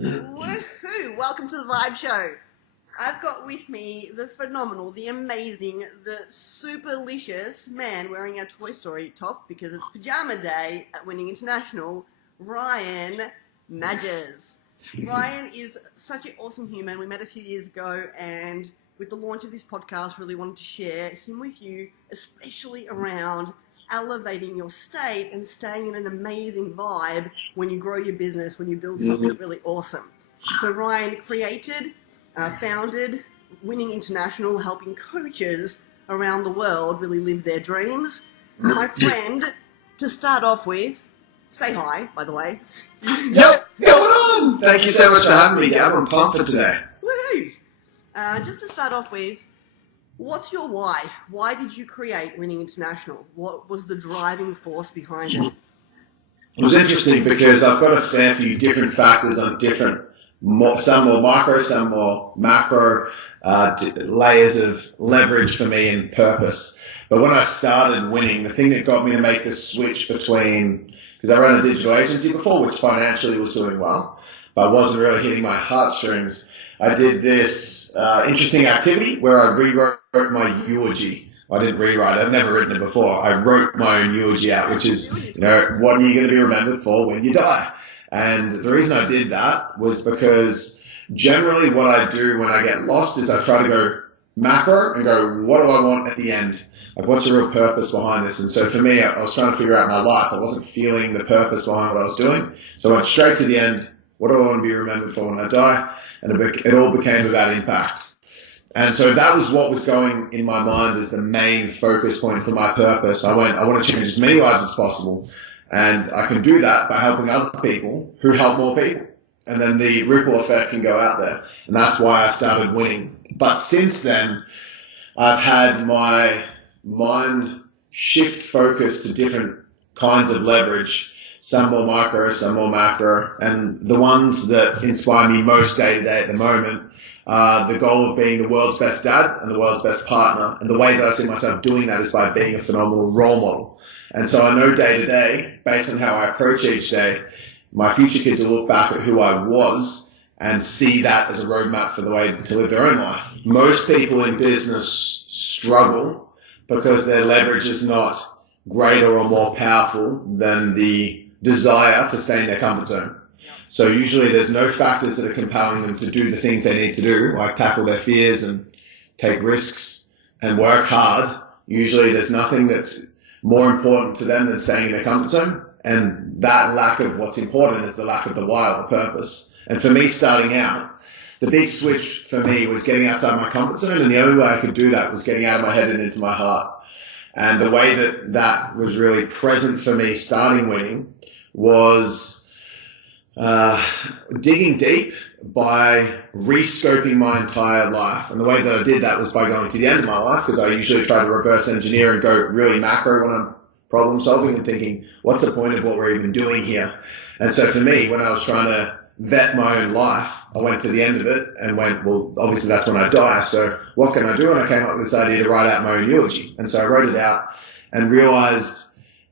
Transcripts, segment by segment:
Woohoo! Welcome to the Vibe Show. I've got with me the phenomenal, the amazing, the superlicious man wearing a Toy Story top because it's pajama day at Winning International, Ryan Magdziarz. Ryan is such an awesome human. We met a few years ago, and with the launch of this podcast, really wanted to share him with you, especially around elevating your state and staying in an amazing vibe when you grow your business, when you build something really awesome. So Ryan created, founded Winning International, helping coaches around the world really live their dreams. My friend, to start off with, say hi, by the way. Yep, going on. Thank you so much for having me, Gab. I'm pumped for today. Woohoo! Just to start off with, what's your why? Why did you create Winning International? What was the driving force behind it? It was interesting because I've got a fair few different factors on some more micro, some more macro layers of leverage for me and purpose. But when I started winning, the thing that got me to make the switch between, because I ran a digital agency before, which financially was doing well, but wasn't really hitting my heartstrings. I did this interesting activity where I rewrote my eulogy. I didn't rewrite it. I've never written it before. I wrote my own eulogy out, which is, what are you going to be remembered for when you die? And the reason I did that was because generally what I do when I get lost is I try to go macro and go, what do I want at the end? Like, what's the real purpose behind this? And so for me, I was trying to figure out my life. I wasn't feeling the purpose behind what I was doing. So I went straight to the end. What do I want to be remembered for when I die? And it all became about impact. And so that was what was going in my mind as the main focus point for my purpose. I want to change as many lives as possible. And I can do that by helping other people who help more people. And then the ripple effect can go out there. And that's why I started winning. But since then, I've had my mind shift focus to different kinds of leverage. Some more micro, some more macro, and the ones that inspire me most day to day at the moment are the goal of being the world's best dad and the world's best partner. And the way that I see myself doing that is by being a phenomenal role model. And so I know day to day, based on how I approach each day, my future kids will look back at who I was and see that as a roadmap for the way to live their own life. Most people in business struggle because their leverage is not greater or more powerful than the desire to stay in their comfort zone. So usually there's no factors that are compelling them to do the things they need to do, like tackle their fears and take risks and work hard. Usually there's nothing that's more important to them than staying in their comfort zone. And that lack of what's important is the lack of the why or the purpose. And for me, starting out, the big switch for me was getting outside my comfort zone. And the only way I could do that was getting out of my head and into my heart. And the way that that was really present for me starting winning was digging deep by rescoping my entire life. And the way that I did that was by going to the end of my life, because I usually try to reverse engineer and go really macro when I'm problem solving and thinking, what's the point of what we're even doing here? And so for me, when I was trying to vet my own life, I went to the end of it and went, well, obviously that's when I die. So what can I do? And I came up with this idea to write out my own eulogy. And so I wrote it out and realized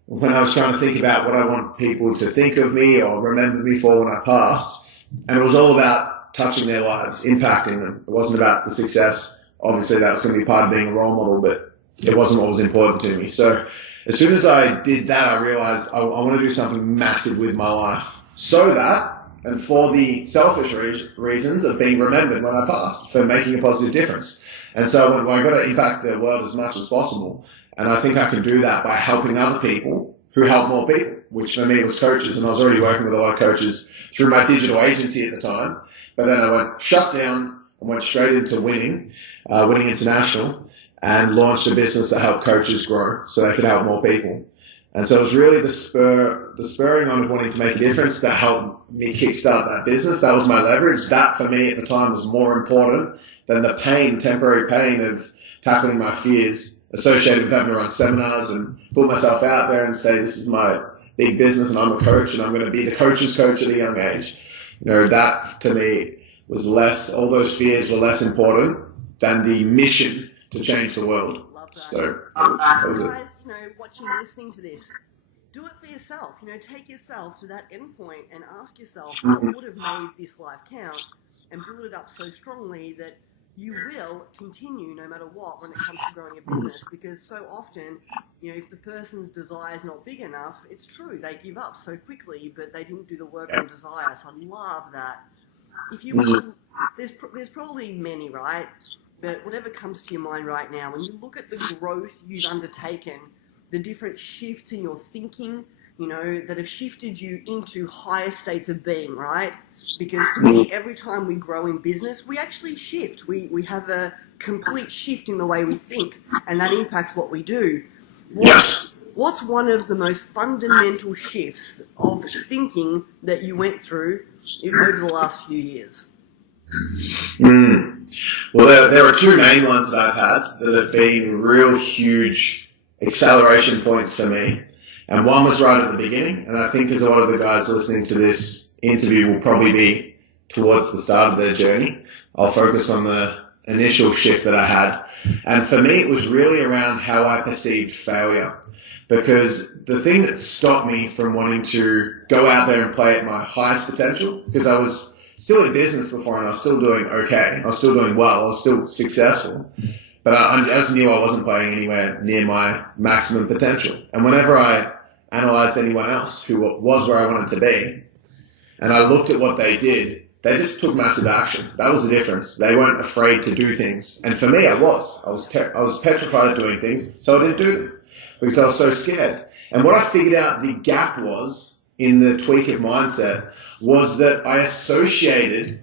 when I was trying to think about what I want people to think of me or remember me for when I passed, and it was all about touching their lives, impacting them. It wasn't about the success. Obviously that was going to be part of being a role model, but it wasn't what was important to me. So as soon as I did that, I realized I want to do something massive with my life so that, and for the selfish reasons of being remembered when I passed, for making a positive difference. And so I went, well, I've got to impact the world as much as possible. And I think I can do that by helping other people who help more people, which for me was coaches. And I was already working with a lot of coaches through my digital agency at the time. But then I went shut down and went straight into Winning International, and launched a business that helped coaches grow so they could help more people. And so it was really the spurring on of wanting to make a difference that helped me kickstart that business. That was my leverage. That for me at the time was more important than the temporary pain of tackling my fears associated with having to run seminars and put myself out there and say, this is my big business and I'm a coach and I'm going to be the coach's coach at a young age. That to me was less, all those fears were less important than the mission to change the world. Love that. So guys, watching, listening to this, do it for yourself. You know, take yourself to that end point and ask yourself what Mhm. would have made this life count, and build it up so strongly that you will continue no matter what when it comes to growing a business. Because so often, you know, if the person's desire is not big enough, it's true, they give up so quickly, but they didn't do the work on desire. So I love that. If you were to, there's probably many, right? But whatever comes to your mind right now, when you look at the growth you've undertaken, the different shifts in your thinking, you know, that have shifted you into higher states of being, right? Because to me, every time we grow in business, we actually shift. We have a complete shift in the way we think, and that impacts what we do. What's one of the most fundamental shifts of thinking that you went through over the last few years? Well, there are two main ones that I've had that have been real huge acceleration points for me. And one was right at the beginning, and I think as a lot of the guys listening to this interview will probably be towards the start of their journey. I'll focus on the initial shift that I had. And for me, it was really around how I perceived failure. Because the thing that stopped me from wanting to go out there and play at my highest potential, because I was still in business before and I was still doing okay. I was still doing well. I was still successful. But I just knew I wasn't playing anywhere near my maximum potential. And whenever I analyzed anyone else who was where I wanted to be, and I looked at what they did, they just took massive action. That was the difference. They weren't afraid to do things. And for me, I was. I was petrified of doing things, so I didn't do them because I was so scared. And what I figured out the gap was in the tweak of mindset was that I associated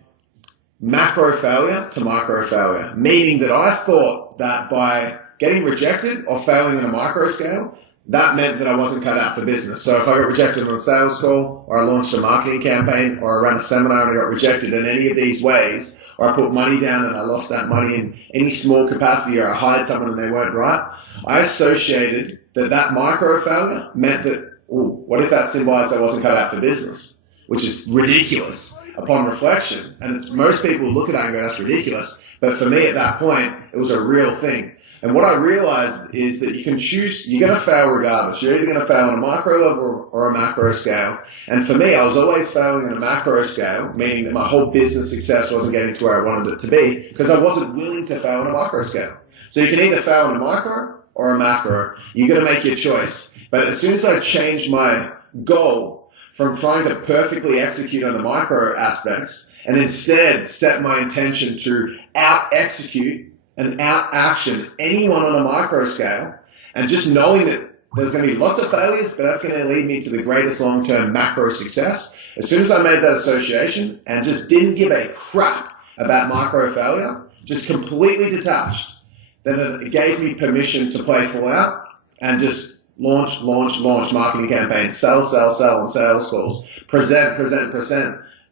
macro failure to micro failure, meaning that I thought that by getting rejected or failing on a micro scale, that meant that I wasn't cut out for business. So if I got rejected on a sales call, or I launched a marketing campaign, or I ran a seminar and I got rejected in any of these ways, or I put money down and I lost that money in any small capacity, or I hired someone and they weren't right, I associated that micro failure meant that, what if that symbolized I wasn't cut out for business? Which is ridiculous upon reflection. And most people look at that and go, that's ridiculous. But for me at that point, it was a real thing. And what I realized is that you can choose, you're going to fail regardless. You're either going to fail on a micro level or a macro scale. And for me, I was always failing on a macro scale, meaning that my whole business success wasn't getting to where I wanted it to be because I wasn't willing to fail on a micro scale. So you can either fail on a micro or a macro. You're going to make your choice. But as soon as I changed my goal from trying to perfectly execute on the micro aspects and instead set my intention to out-execute and out-action anyone on a micro scale, and just knowing that there's going to be lots of failures, but that's going to lead me to the greatest long-term macro success. As soon as I made that association and just didn't give a crap about micro failure, just completely detached, then it gave me permission to play full out and just launch marketing campaigns, sell on sales calls, present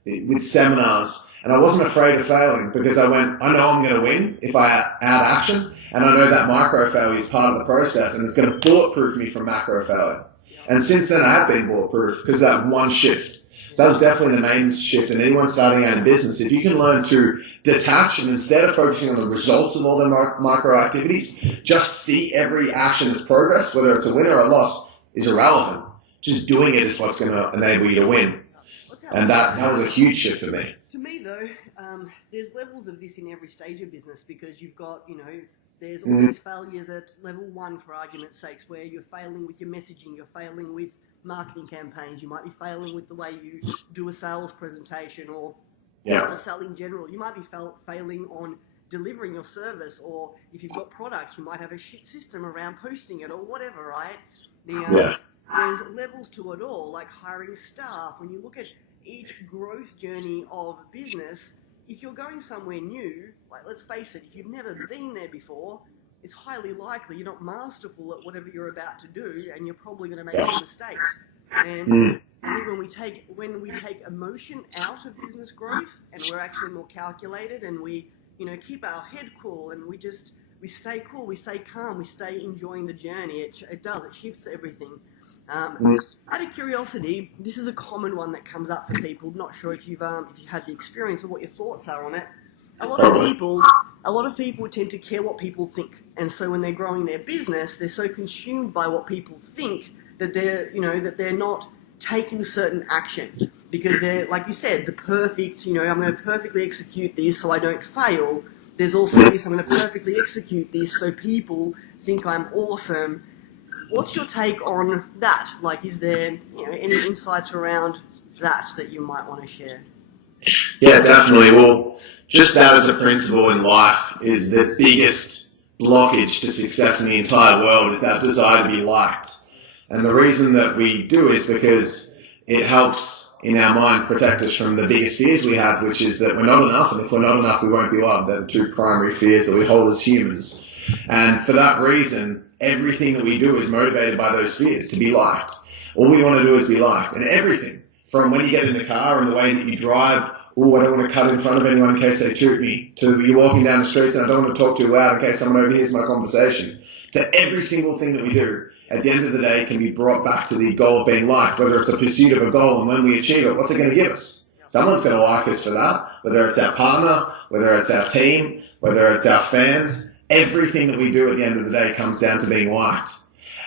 with seminars. And I wasn't afraid of failing because I went, I know I'm going to win if I out action, and I know that micro failure is part of the process and it's going to bulletproof me from macro failure. And since then I have been bulletproof because of that one shift. So that was definitely the main shift. And anyone starting out in business, if you can learn to detach and instead of focusing on the results of all the micro activities, just see every action as progress, whether it's a win or a loss, is irrelevant. Just doing it is what's going to enable you to win. And that was a huge shift for me. To me, though, there's levels of this in every stage of business because you've got, you know, there's all these failures at level 1, for argument's sakes, where you're failing with your messaging, you're failing with marketing campaigns, you might be failing with the way you do a sales presentation or sell in general. You might be failing on delivering your service, or if you've got products, you might have a shit system around posting it or whatever, right? There's levels to it all, like hiring staff. When you look at each growth journey of business, if you're going somewhere new, like let's face it, if you've never been there before, it's highly likely you're not masterful at whatever you're about to do, and you're probably going to make some mistakes. And I think when we take emotion out of business growth, and we're actually more calculated, and we, you know, keep our head cool, and we stay cool, we stay calm, we stay enjoying the journey. It shifts everything. Out of curiosity, this is a common one that comes up for people. Not sure if you've had the experience or what your thoughts are on it. A lot of people tend to care what people think, and so when they're growing their business, they're so consumed by what people think that they're not taking certain action because they're, like you said, the perfect, I'm going to perfectly execute this so I don't fail. There's also this, I'm going to perfectly execute this so people think I'm awesome. What's your take on that? Like, is there, any insights around that you might want to share? Yeah, definitely. Well, just that as a principle in life is the biggest blockage to success in the entire world is our desire to be liked. And the reason that we do is because it helps in our mind protect us from the biggest fears we have, which is that we're not enough, and if we're not enough, we won't be loved. They're the two primary fears that we hold as humans. And for that reason, everything that we do is motivated by those fears, to be liked. All we want to do is be liked. And everything, from when you get in the car and the way that you drive, oh, I don't want to cut in front of anyone in case they shoot me, to you're walking down the streets and I don't want to talk too loud in case someone overhears my conversation, to every single thing that we do, at the end of the day, can be brought back to the goal of being liked, whether it's a pursuit of a goal and when we achieve it, what's it going to give us? Someone's going to like us for that, whether it's our partner, whether it's our team, whether it's our fans. Everything that we do at the end of the day comes down to being liked.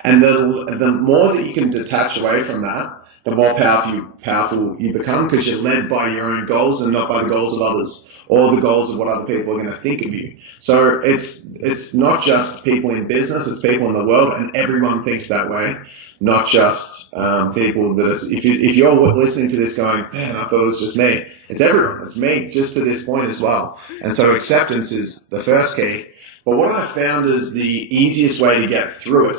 And the more that you can detach away from that, the more powerful you become because you're led by your own goals and not by the goals of others or the goals of what other people are going to think of you. So it's not just people in business, it's people in the world, and everyone thinks that way, not just people that are, if you're listening to this going, man, I thought it was just me. It's everyone. It's me just to this point as well. And so acceptance is the first key. But what I found is the easiest way to get through it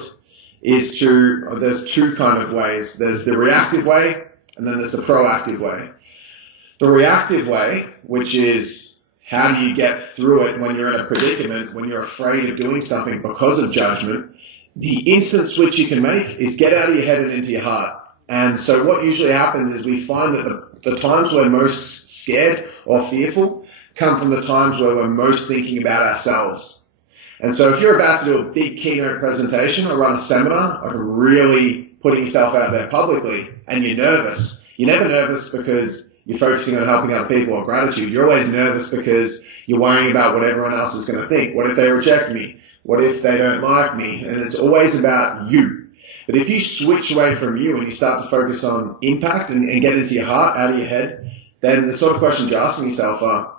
is there's two kind of ways. There's the reactive way, and then there's the proactive way. The reactive way, which is how do you get through it when you're in a predicament, when you're afraid of doing something because of judgment, the instant switch you can make is get out of your head and into your heart. And so what usually happens is we find that the times we're most scared or fearful come from the times where we're most thinking about ourselves. And so if you're about to do a big keynote presentation or run a seminar, like really putting yourself out there publicly, and you're nervous, you're never nervous because you're focusing on helping other people or gratitude. You're always nervous because you're worrying about what everyone else is going to think. What if they reject me? What if they don't like me? And it's always about you. But if you switch away from you and you start to focus on impact and get into your heart, out of your head, then the sort of questions you're asking yourself are,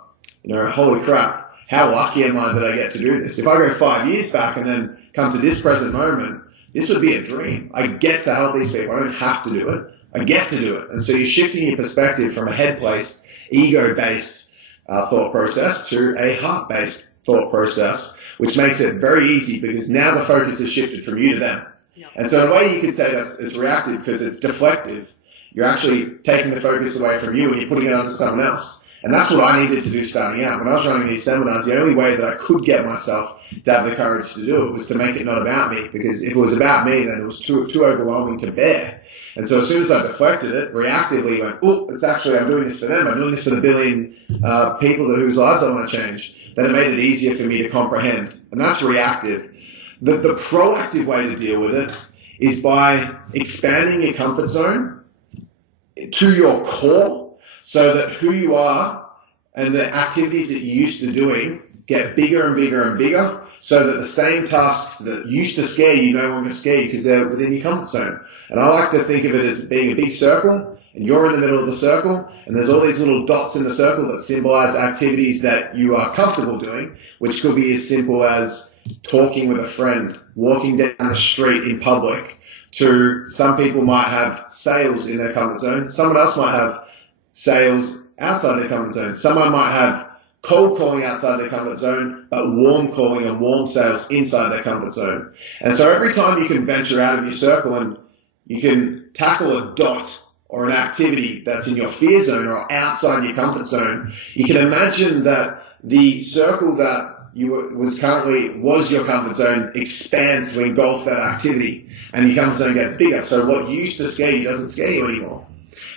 holy crap. How lucky am I that I get to do this? If I go 5 years back and then come to this present moment, this would be a dream. I get to help these people. I don't have to do it. I get to do it. And so you're shifting your perspective from a head-placed, ego-based thought process to a heart-based thought process, which makes it very easy because now the focus is shifted from you to them. Yeah. And so in a way you could say that it's reactive because it's deflective. You're actually taking the focus away from you and you're putting it onto someone else. And that's what I needed to do starting out. When I was running these seminars, the only way that I could get myself to have the courage to do it was to make it not about me. Because if it was about me, then it was too overwhelming to bear. And so as soon as I deflected it, reactively went, it's actually, I'm doing this for them. I'm doing this for the billion people whose lives I want to change. Then it made it easier for me to comprehend. And that's reactive. The proactive way to deal with it is by expanding your comfort zone to your core, so that who you are and the activities that you used to doing get bigger and bigger and bigger, so that the same tasks that used to scare you no longer scare you because they're within your comfort zone. And I like to think of it as being a big circle, and you're in the middle of the circle, and there's all these little dots in the circle that symbolize activities that you are comfortable doing, which could be as simple as talking with a friend, walking down the street in public, to some people might have sales in their comfort zone, someone else might have sales outside their comfort zone. Someone might have cold calling outside their comfort zone, but warm calling and warm sales inside their comfort zone. And so every time you can venture out of your circle and you can tackle a dot or an activity that's in your fear zone or outside your comfort zone, you can imagine that the circle that was your comfort zone expands to engulf that activity, and your comfort zone gets bigger. So what used to scare you doesn't scare you anymore.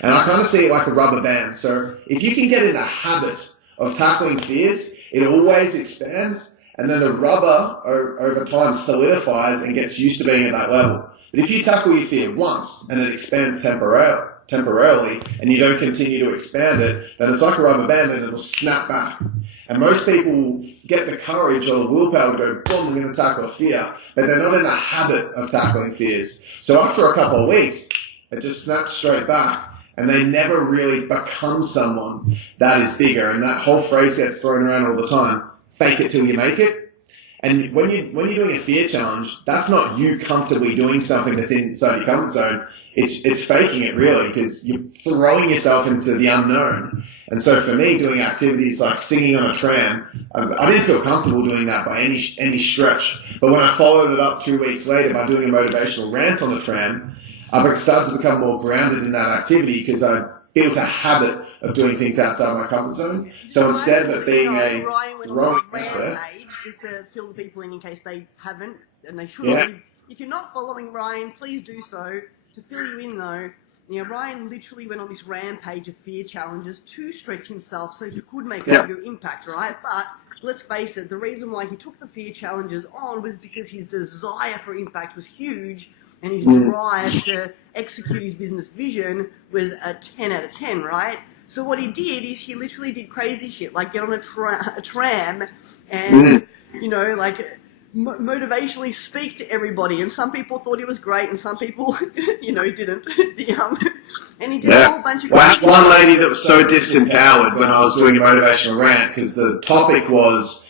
And I kind of see it like a rubber band. So if you can get in the habit of tackling fears, it always expands, and then the rubber over time solidifies and gets used to being at that level. But if you tackle your fear once and it expands temporarily, temporarily and you don't continue to expand it, then it's like a rubber band and it'll snap back. And most people get the courage or the willpower to go, boom, I'm going to tackle a fear, but they're not in the habit of tackling fears. So after a couple of weeks, it just snaps straight back. And they never really become someone that is bigger. And that whole phrase gets thrown around all the time, fake it till you make it. And when you're doing a fear challenge, that's not you comfortably doing something that's inside your comfort zone. It's faking it really, because you're throwing yourself into the unknown. And so for me, doing activities like singing on a tram, I didn't feel comfortable doing that by any stretch. But when I followed it up 2 weeks later by doing a motivational rant on the tram, I've started to become more grounded in that activity because I built a habit of doing things outside my comfort zone. So instead of it being a Ryan rampage, just to fill the people in case they haven't, and they should have. If you're not following Ryan, please do so. To fill you in though, Ryan literally went on this rampage of fear challenges to stretch himself so he could make a bigger impact, right? But let's face it, the reason why he took the fear challenges on was because his desire for impact was huge. And his drive to execute his business vision was a 10 out of 10, right? So what he did is he literally did crazy shit, like get on a tram and, motivationally speak to everybody. And some people thought he was great and some people, didn't. And he did a whole bunch of crazy one lady that was so disempowered when I was doing a motivational rant, because the topic was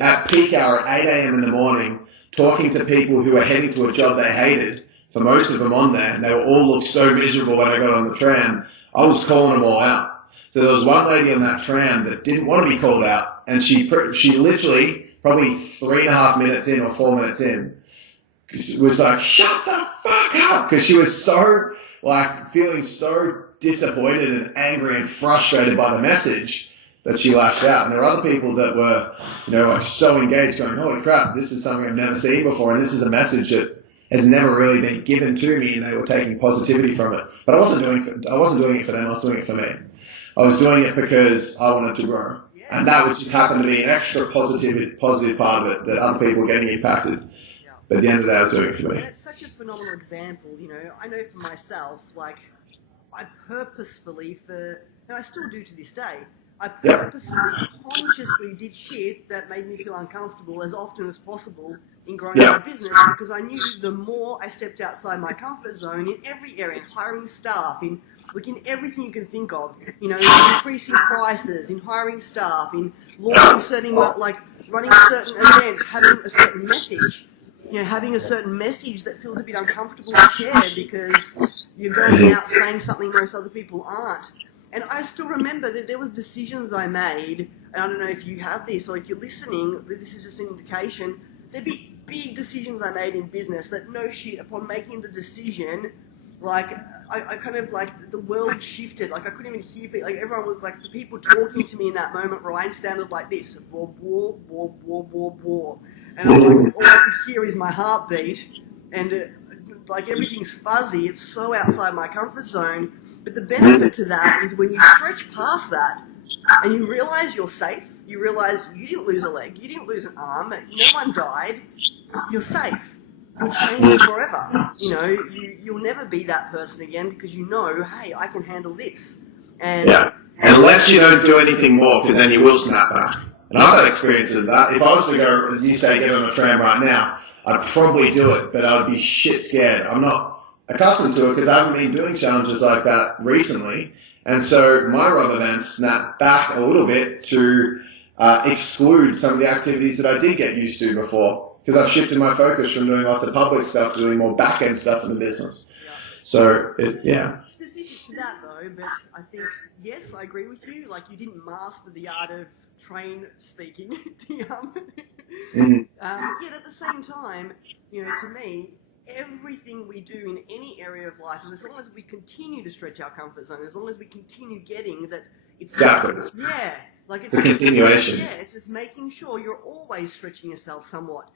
at peak hour at 8 a.m. in the morning, talking to people who were heading to a job they hated, for most of them on there, and they all looked so miserable when I got on the tram. I was calling them all out. So there was one lady on that tram that didn't want to be called out, and she literally, probably 3.5 minutes in or 4 minutes in, was like, shut the fuck up, because she was so, feeling so disappointed and angry and frustrated by the message that she lashed out. And there were other people that were, so engaged, going, holy crap, this is something I've never seen before, and this is a message that has never really been given to me, and they were taking positivity from it. But I wasn't doing it for them, I was doing it for me. I was doing it because I wanted to grow. And that was just happened to be an extra positive part of it, that other people were getting impacted. But at the end of the day, I was doing it for me. And it's such a phenomenal example, I know for myself, I purposefully and I still do to this day, I purposefully, consciously did shit that made me feel uncomfortable as often as possible in growing my business, because I knew the more I stepped outside my comfort zone in every area, in hiring staff, in everything you can think of, in increasing prices, in hiring staff, in launching certain, running certain events, having a certain message, having a certain message that feels a bit uncomfortable to share because you're going out saying something most other people aren't. And I still remember that there was decisions I made, and I don't know if you have this or if you're listening, this is just an indication, there'd be big decisions I made in business that no shit, upon making the decision, I kind of the world shifted, I couldn't even hear people, everyone was the people talking to me in that moment, Ryan, sounded like this, blah, blah, blah, blah, blah, blah. And I'm all I could hear is my heartbeat, and everything's fuzzy, it's so outside my comfort zone. But the benefit to that is when you stretch past that and you realize you're safe, you realize you didn't lose a leg, you didn't lose an arm, no one died, you're safe. You'll change forever. You'll never be that person again because hey, I can handle this. And unless you don't do anything more, because then you will snap back. And I've had experiences of that. If I was to go, you say, get on a tram right now, I'd probably do it, but I'd be shit scared. I'm not accustomed to it because I haven't been doing challenges like that recently. And so my rubber band snapped back a little bit to exclude some of the activities that I did get used to before, because I've shifted my focus from doing lots of public stuff to doing more back-end stuff in the business. So, Specific to that, though, but I think, yes, I agree with you. You didn't master the art of train speaking. Yet at the same time, to me, everything we do in any area of life, and as long as we continue to stretch our comfort zone, as long as we continue getting that, it's it's a continuation. Yeah, it's just making sure you're always stretching yourself somewhat.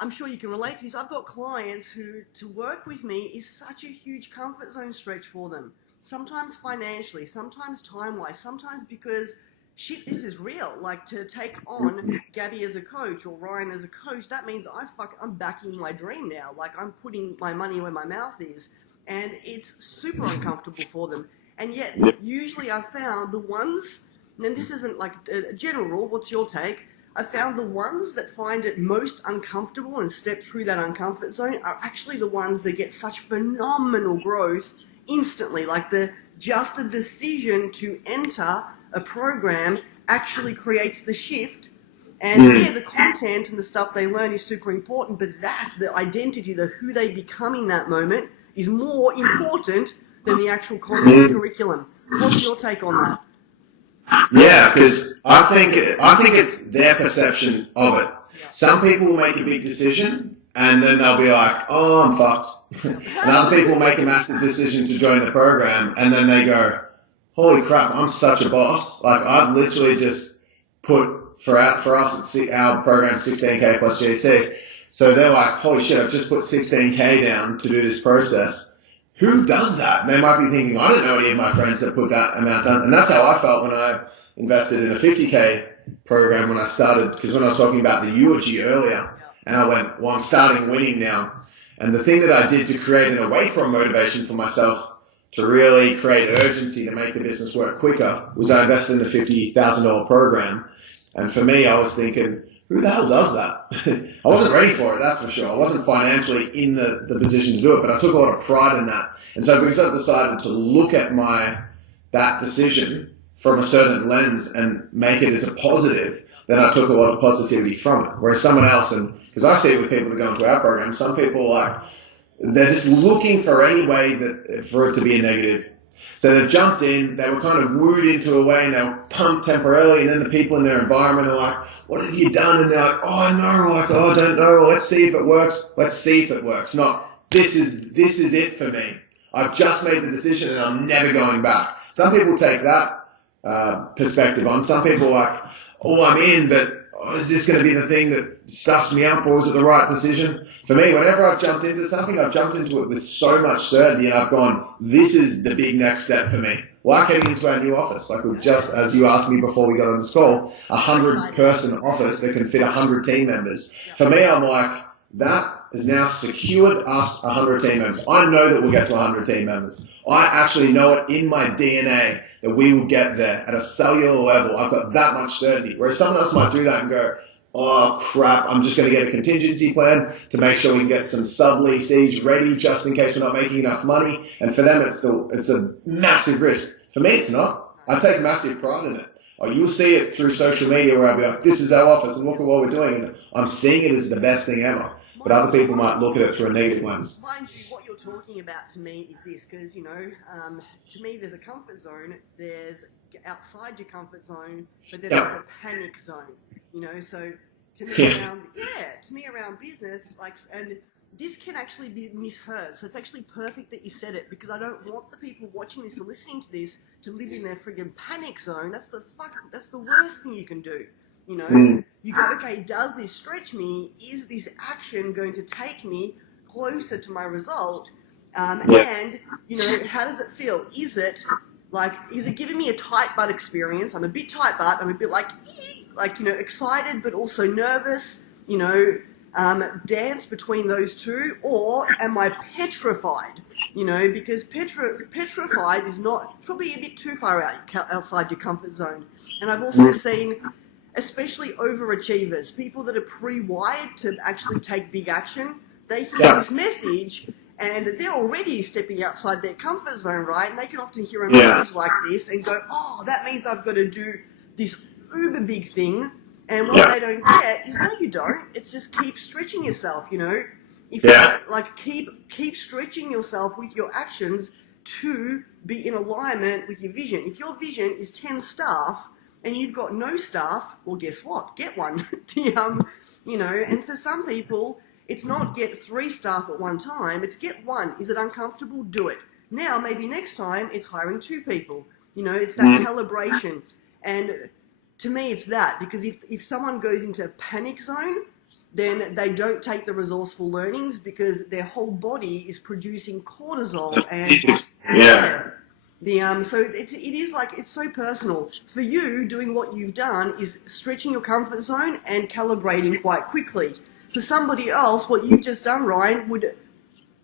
I'm sure you can relate to this. I've got clients who, to work with me is such a huge comfort zone stretch for them. Sometimes financially, sometimes time-wise, sometimes because shit, this is real. To take on Gabby as a coach or Ryan as a coach, that means I'm backing my dream now. I'm putting my money where my mouth is. and it's super uncomfortable for them. And yet, usually I've found the ones, and this isn't like a general rule, what's your take? I found the ones that find it most uncomfortable and step through that uncomfort zone are actually the ones that get such phenomenal growth instantly. Like just a decision to enter a program actually creates the shift. And yeah, the content and the stuff they learn is super important, but the identity, who they become in that moment is more important than the actual content curriculum. What's your take on that? Yeah, because I think it's their perception of it. Some people will make a big decision and then they'll be like, "Oh, I'm fucked." And other people will make a massive decision to join the program and then they go, "Holy crap, I'm such a boss!" Like I've literally just put for us our program 16K plus GST. So they're like, "Holy shit, I've just put 16K down to do this process." Who does that? And they might be thinking, I don't know any of my friends that put that amount down. And that's how I felt when I invested in a 50K program when I started, because when I was talking about the eulogy earlier, and I went, well, I'm starting winning now. And the thing that I did to create an away from motivation for myself to really create urgency to make the business work quicker was I invested in a $50,000 program. And for me, I was thinking, who the hell does that? I wasn't ready for it, that's for sure. I wasn't financially in the position to do it, but I took a lot of pride in that. And so because I've decided to look at that decision from a certain lens and make it as a positive, then I took a lot of positivity from it. Whereas someone else, and because I see it with people that go into our program, some people they're just looking for any way for it to be a negative. So they've jumped in, they were kind of wooed into a way and they were pumped temporarily, and then the people in their environment are like, "What have you done?" And they're like, "Oh no, I don't know, let's see if it works." Let's see if it works. Not, this is it for me. I've just made the decision and I'm never going back. Some people take that perspective on. Some people are like, "Oh, I'm in, but is this going to be the thing that stuffs me up, or is it the right decision?" For me, whenever I've jumped into something, I've jumped into it with so much certainty and I've gone, this is the big next step for me. Like heading into our new office, like we've just, as you asked me before we got on this call, 100-person office that can fit 100 team members. For me, I'm like, that has now secured us 100 team members. I know that we'll get to 100 team members. I actually know it in my DNA that we will get there at a cellular level. I've got that much certainty. Whereas someone else might do that and go, "Oh crap, I'm just going to get a contingency plan to make sure we can get some sub-leasees ready just in case we're not making enough money." And for them, it's a massive risk. For me, it's not. I take massive pride in it. You'll see it through social media where I'll be like, "This is our office and look at what we're doing." And I'm seeing it as the best thing ever. But other people might look at it through a negative lens. Mind you, what you're talking about to me is this, because, to me there's a comfort zone, there's outside your comfort zone, but then there's the panic zone, so to me around business, and this can actually be misheard, so it's actually perfect that you said it, because I don't want the people watching this or listening to this to live in their friggin' panic zone. That's the worst thing you can do. You go, okay, does this stretch me? Is this action going to take me closer to my result? And, how does it feel? Is it giving me a tight butt experience? I'm a bit tight butt. I'm a bit excited, but also nervous, dance between those two. Or am I petrified? Because petrified is probably a bit too far outside your comfort zone. And I've also seen, especially overachievers, people that are pre-wired to actually take big action, they hear this message and they're already stepping outside their comfort zone, right? And they can often hear a message like this and go, "Oh, that means I've got to do this uber big thing." And what they don't get is, no, you don't. It's just keep stretching yourself, If you keep stretching yourself with your actions to be in alignment with your vision. If your vision is 10 staff, and you've got no staff, well, guess what? Get one. And for some people, it's not get 3 staff at one time, it's get 1. Is it uncomfortable? Do it. Now, maybe next time, it's hiring 2 people. It's that calibration. And to me, it's that, because if someone goes into a panic zone, then they don't take the resourceful learnings because their whole body is producing cortisol and so it's so personal. For you, doing what you've done is stretching your comfort zone and calibrating quite quickly. For somebody else, what you've just done, Ryan, would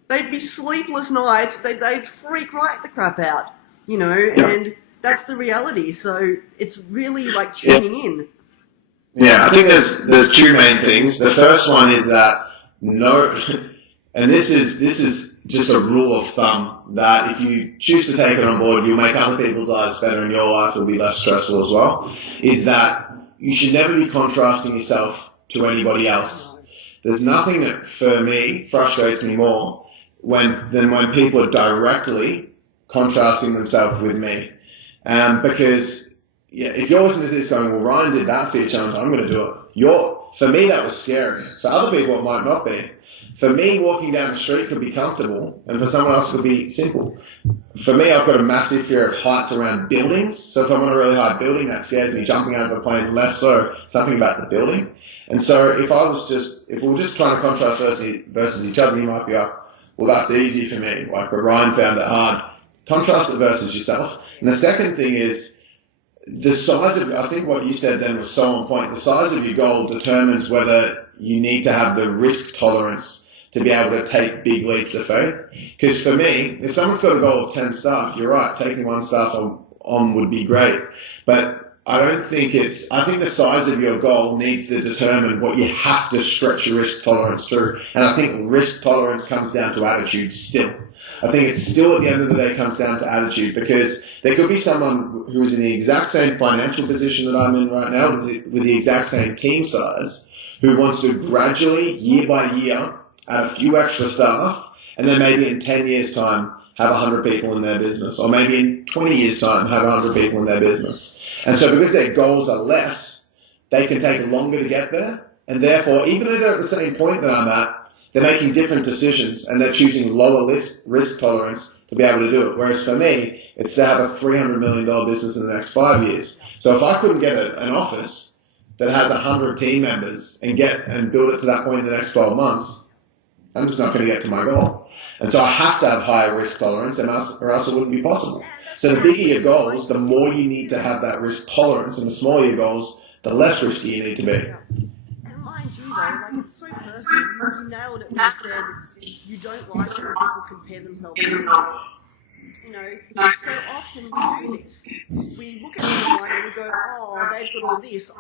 they'd be sleepless nights. They'd freak right the crap out, and that's the reality. So it's really like tuning in. Yeah, I think there's two main things. The first one is that and this is just a rule of thumb, that if you choose to take it on board, you'll make other people's lives better and your life will be less stressful as well, is that you should never be contrasting yourself to anybody else. There's nothing that, for me, frustrates me more than when people are directly contrasting themselves with me. Because if you're listening to this going, well, Ryan did that fear challenge, I'm going to do it. For me, that was scary. For other people, it might not be. For me, walking down the street could be comfortable, and for someone else, it could be simple. For me, I've got a massive fear of heights around buildings. So if I'm on a really high building, that scares me. Jumping out of a plane, less so. Something about the building. And so if we were just trying to contrast versus each other, you might be like, well, that's easy for me. Like, but Ryan found it hard. Contrast it versus yourself. And the second thing is, the size of, I think what you said then was so on point. The size of your goal determines whether you need to have the risk tolerance to be able to take big leaps of faith. Because for me, if someone's got a goal of 10 staff, you're right, taking one staff on would be great. But I think the size of your goal needs to determine what you have to stretch your risk tolerance through. And I think risk tolerance comes down to attitude still. I think it's still, at the end of the day, comes down to attitude, because there could be someone who is in the exact same financial position that I'm in right now, with the exact same team size, who wants to gradually, year by year, add a few extra staff, and then maybe in 10 years' time have 100 people in their business, or maybe in 20 years' time have 100 people in their business. And so because their goals are less, they can take longer to get there, and therefore, even if they're at the same point that I'm at, they're making different decisions, and they're choosing lower risk tolerance to be able to do it. Whereas for me, it's to have a $300 million business in the next 5 years. So if I couldn't get an office that has 100 team members and build it to that point in the next 12 months, I'm just not going to get to my goal. And so I have to have higher risk tolerance, or else it wouldn't be possible. So the bigger your goals, the more you need to have that risk tolerance, and the smaller your goals, the less risky you need to be. And mind you, though, like, it's so personal. You nailed it when you said you don't like it when people compare themselves to you. So often we do this. We look at someone and we go, oh, they've got all this.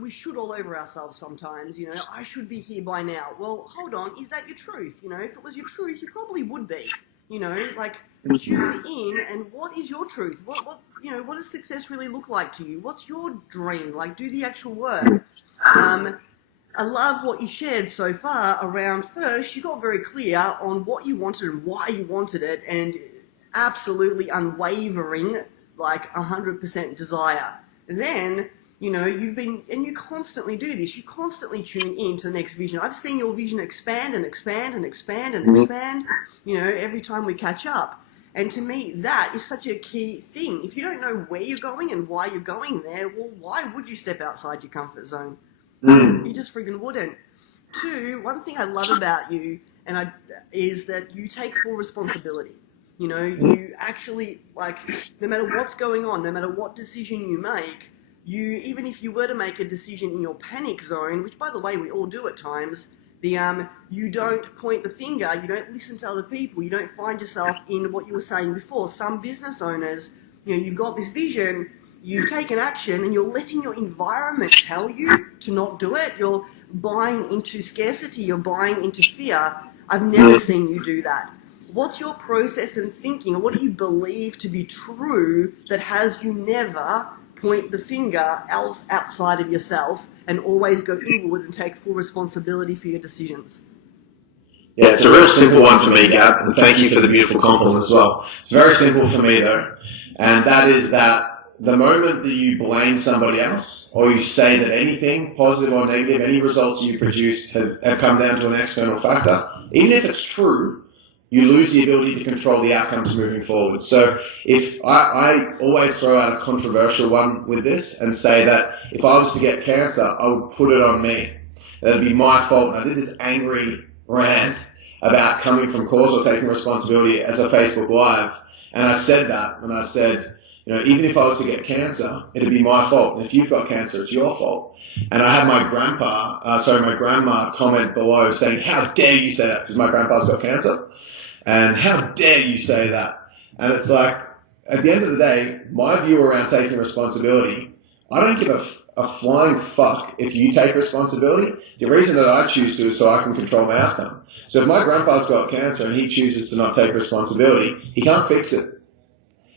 We should all over ourselves sometimes, I should be here by now. Well, hold on, is that your truth? If it was your truth, you probably would be. Tune in, and what is your truth? What does success really look like to you? What's your dream? Like, do the actual work. I love what you shared so far around, first, you got very clear on what you wanted and why you wanted it, and absolutely unwavering, like 100% desire. Then, you constantly do this. You constantly tune in to the next vision. I've seen your vision expand and expand and expand and expand, every time we catch up. And to me, that is such a key thing. If you don't know where you're going and why you're going there, well, why would you step outside your comfort zone? You just freaking wouldn't. Two, one thing I love about you is that you take full responsibility. You actually, like, no matter what's going on, no matter what decision you make, even if you were to make a decision in your panic zone, which, by the way, we all do at times, you don't point the finger, you don't listen to other people, you don't find yourself in what you were saying before. Some business owners, you've got this vision, you've taken action, and you're letting your environment tell you to not do it. You're buying into scarcity, you're buying into fear. I've never seen you do that. What's your process and thinking, or what do you believe to be true that has you never point the finger outside of yourself and always go inwards and take full responsibility for your decisions? Yeah, it's a real simple one for me, Gab, and thank you for the beautiful compliment as well. It's very simple for me, though, and that is that the moment that you blame somebody else, or you say that anything, positive or negative, any results you produce have come down to an external factor, even if it's true, you lose the ability to control the outcomes moving forward. So if I always throw out a controversial one with this and say that if I was to get cancer, I would put it on me. That'd be my fault. And I did this angry rant about coming from cause or taking responsibility as a Facebook Live. And I said that, and I said, even if I was to get cancer, it'd be my fault. And if you've got cancer, it's your fault. And I had my grandma comment below saying, how dare you say that, because my grandpa's got cancer. And how dare you say that? And it's like, at the end of the day, my view around taking responsibility, I don't give a flying fuck if you take responsibility. The reason that I choose to is so I can control my outcome. So if my grandpa's got cancer and he chooses to not take responsibility, he can't fix it.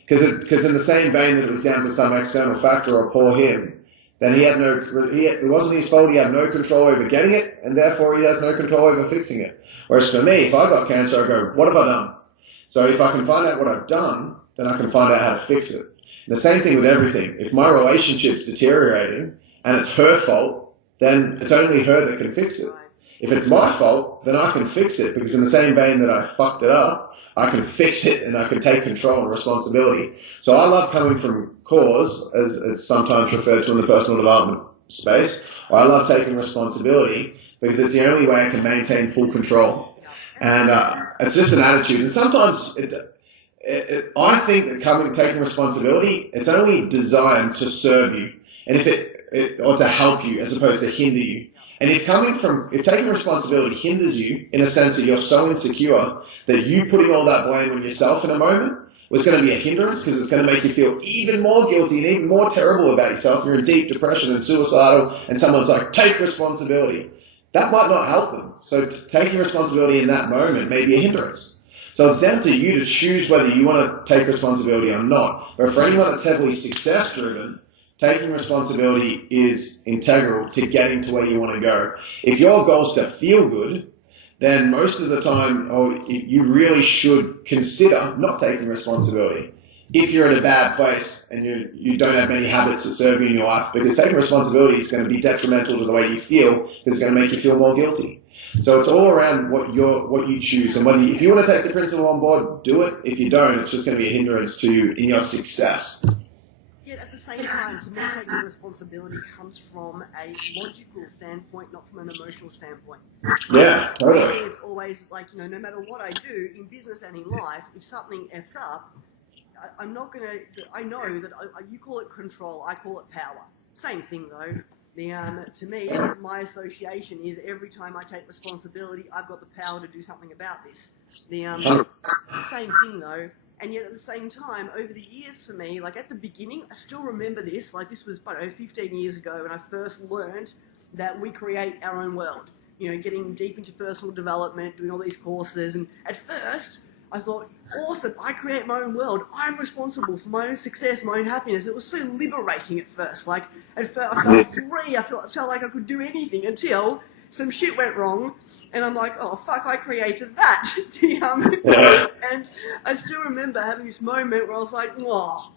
Because in the same vein that it was down to some external factor or poor him, then it wasn't his fault. He had no control over getting it, and therefore he has no control over fixing it. Whereas for me, if I got cancer, I go, what have I done? So if I can find out what I've done, then I can find out how to fix it. And the same thing with everything. If my relationship's deteriorating and it's her fault, then it's only her that can fix it. If it's my fault, then I can fix it, because in the same vein that I fucked it up, I can fix it and I can take control and responsibility. So I love coming from cause, as it's sometimes referred to in the personal development space, or I love taking responsibility because it's the only way I can maintain full control. And it's just an attitude. And sometimes I think that taking responsibility, it's only designed to serve you, and or to help you as opposed to hinder you. And if taking responsibility hinders you in a sense that you're so insecure that you putting all that blame on yourself in a moment was going to be a hindrance, because it's going to make you feel even more guilty and even more terrible about yourself. You're in deep depression and suicidal, and someone's like, take responsibility. That might not help them. So taking responsibility in that moment may be a hindrance. So it's down to you to choose whether you want to take responsibility or not. But for anyone that's heavily success driven, taking responsibility is integral to getting to where you want to go. If your goal is to feel good, then most of the time, you really should consider not taking responsibility if you're in a bad place and you don't have many habits that serve you in your life, because taking responsibility is going to be detrimental to the way you feel, because it's going to make you feel more guilty. So it's all around what you choose, and if you want to take the principle on board, do it. If you don't, it's just going to be a hindrance to you in your success. Yet at the same time, to me, taking responsibility comes from a logical standpoint, not from an emotional standpoint. So yeah, totally. For me, it's always like, no matter what I do in business and in life, if something F's up, I'm not going to, I know that you call it control, I call it power. Same thing though. To me, my association is every time I take responsibility, I've got the power to do something about this. Same thing though. And yet at the same time, over the years for me, like at the beginning, I still remember this, like this was, 15 years ago when I first learned that we create our own world. Getting deep into personal development, doing all these courses. And at first, I thought, awesome, I create my own world. I'm responsible for my own success, my own happiness. It was so liberating at first. Like, I felt free. I felt like I could do anything until some shit went wrong. And I'm like, oh, fuck, I created that. And I still remember having this moment where I was like, oh,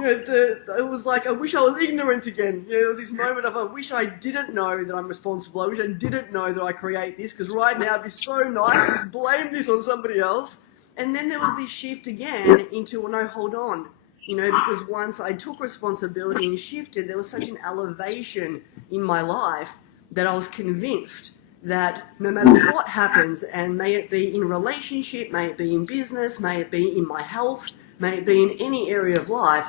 it was like, I wish I was ignorant again. There was this moment of, I wish I didn't know that I'm responsible. I wish I didn't know that I create this, because right now it'd be so nice to just blame this on somebody else. And then there was this shift again into, well, no, hold on. Because once I took responsibility and shifted, there was such an elevation in my life that I was convinced that no matter what happens, and may it be in relationship, may it be in business, may it be in my health, may it be in any area of life,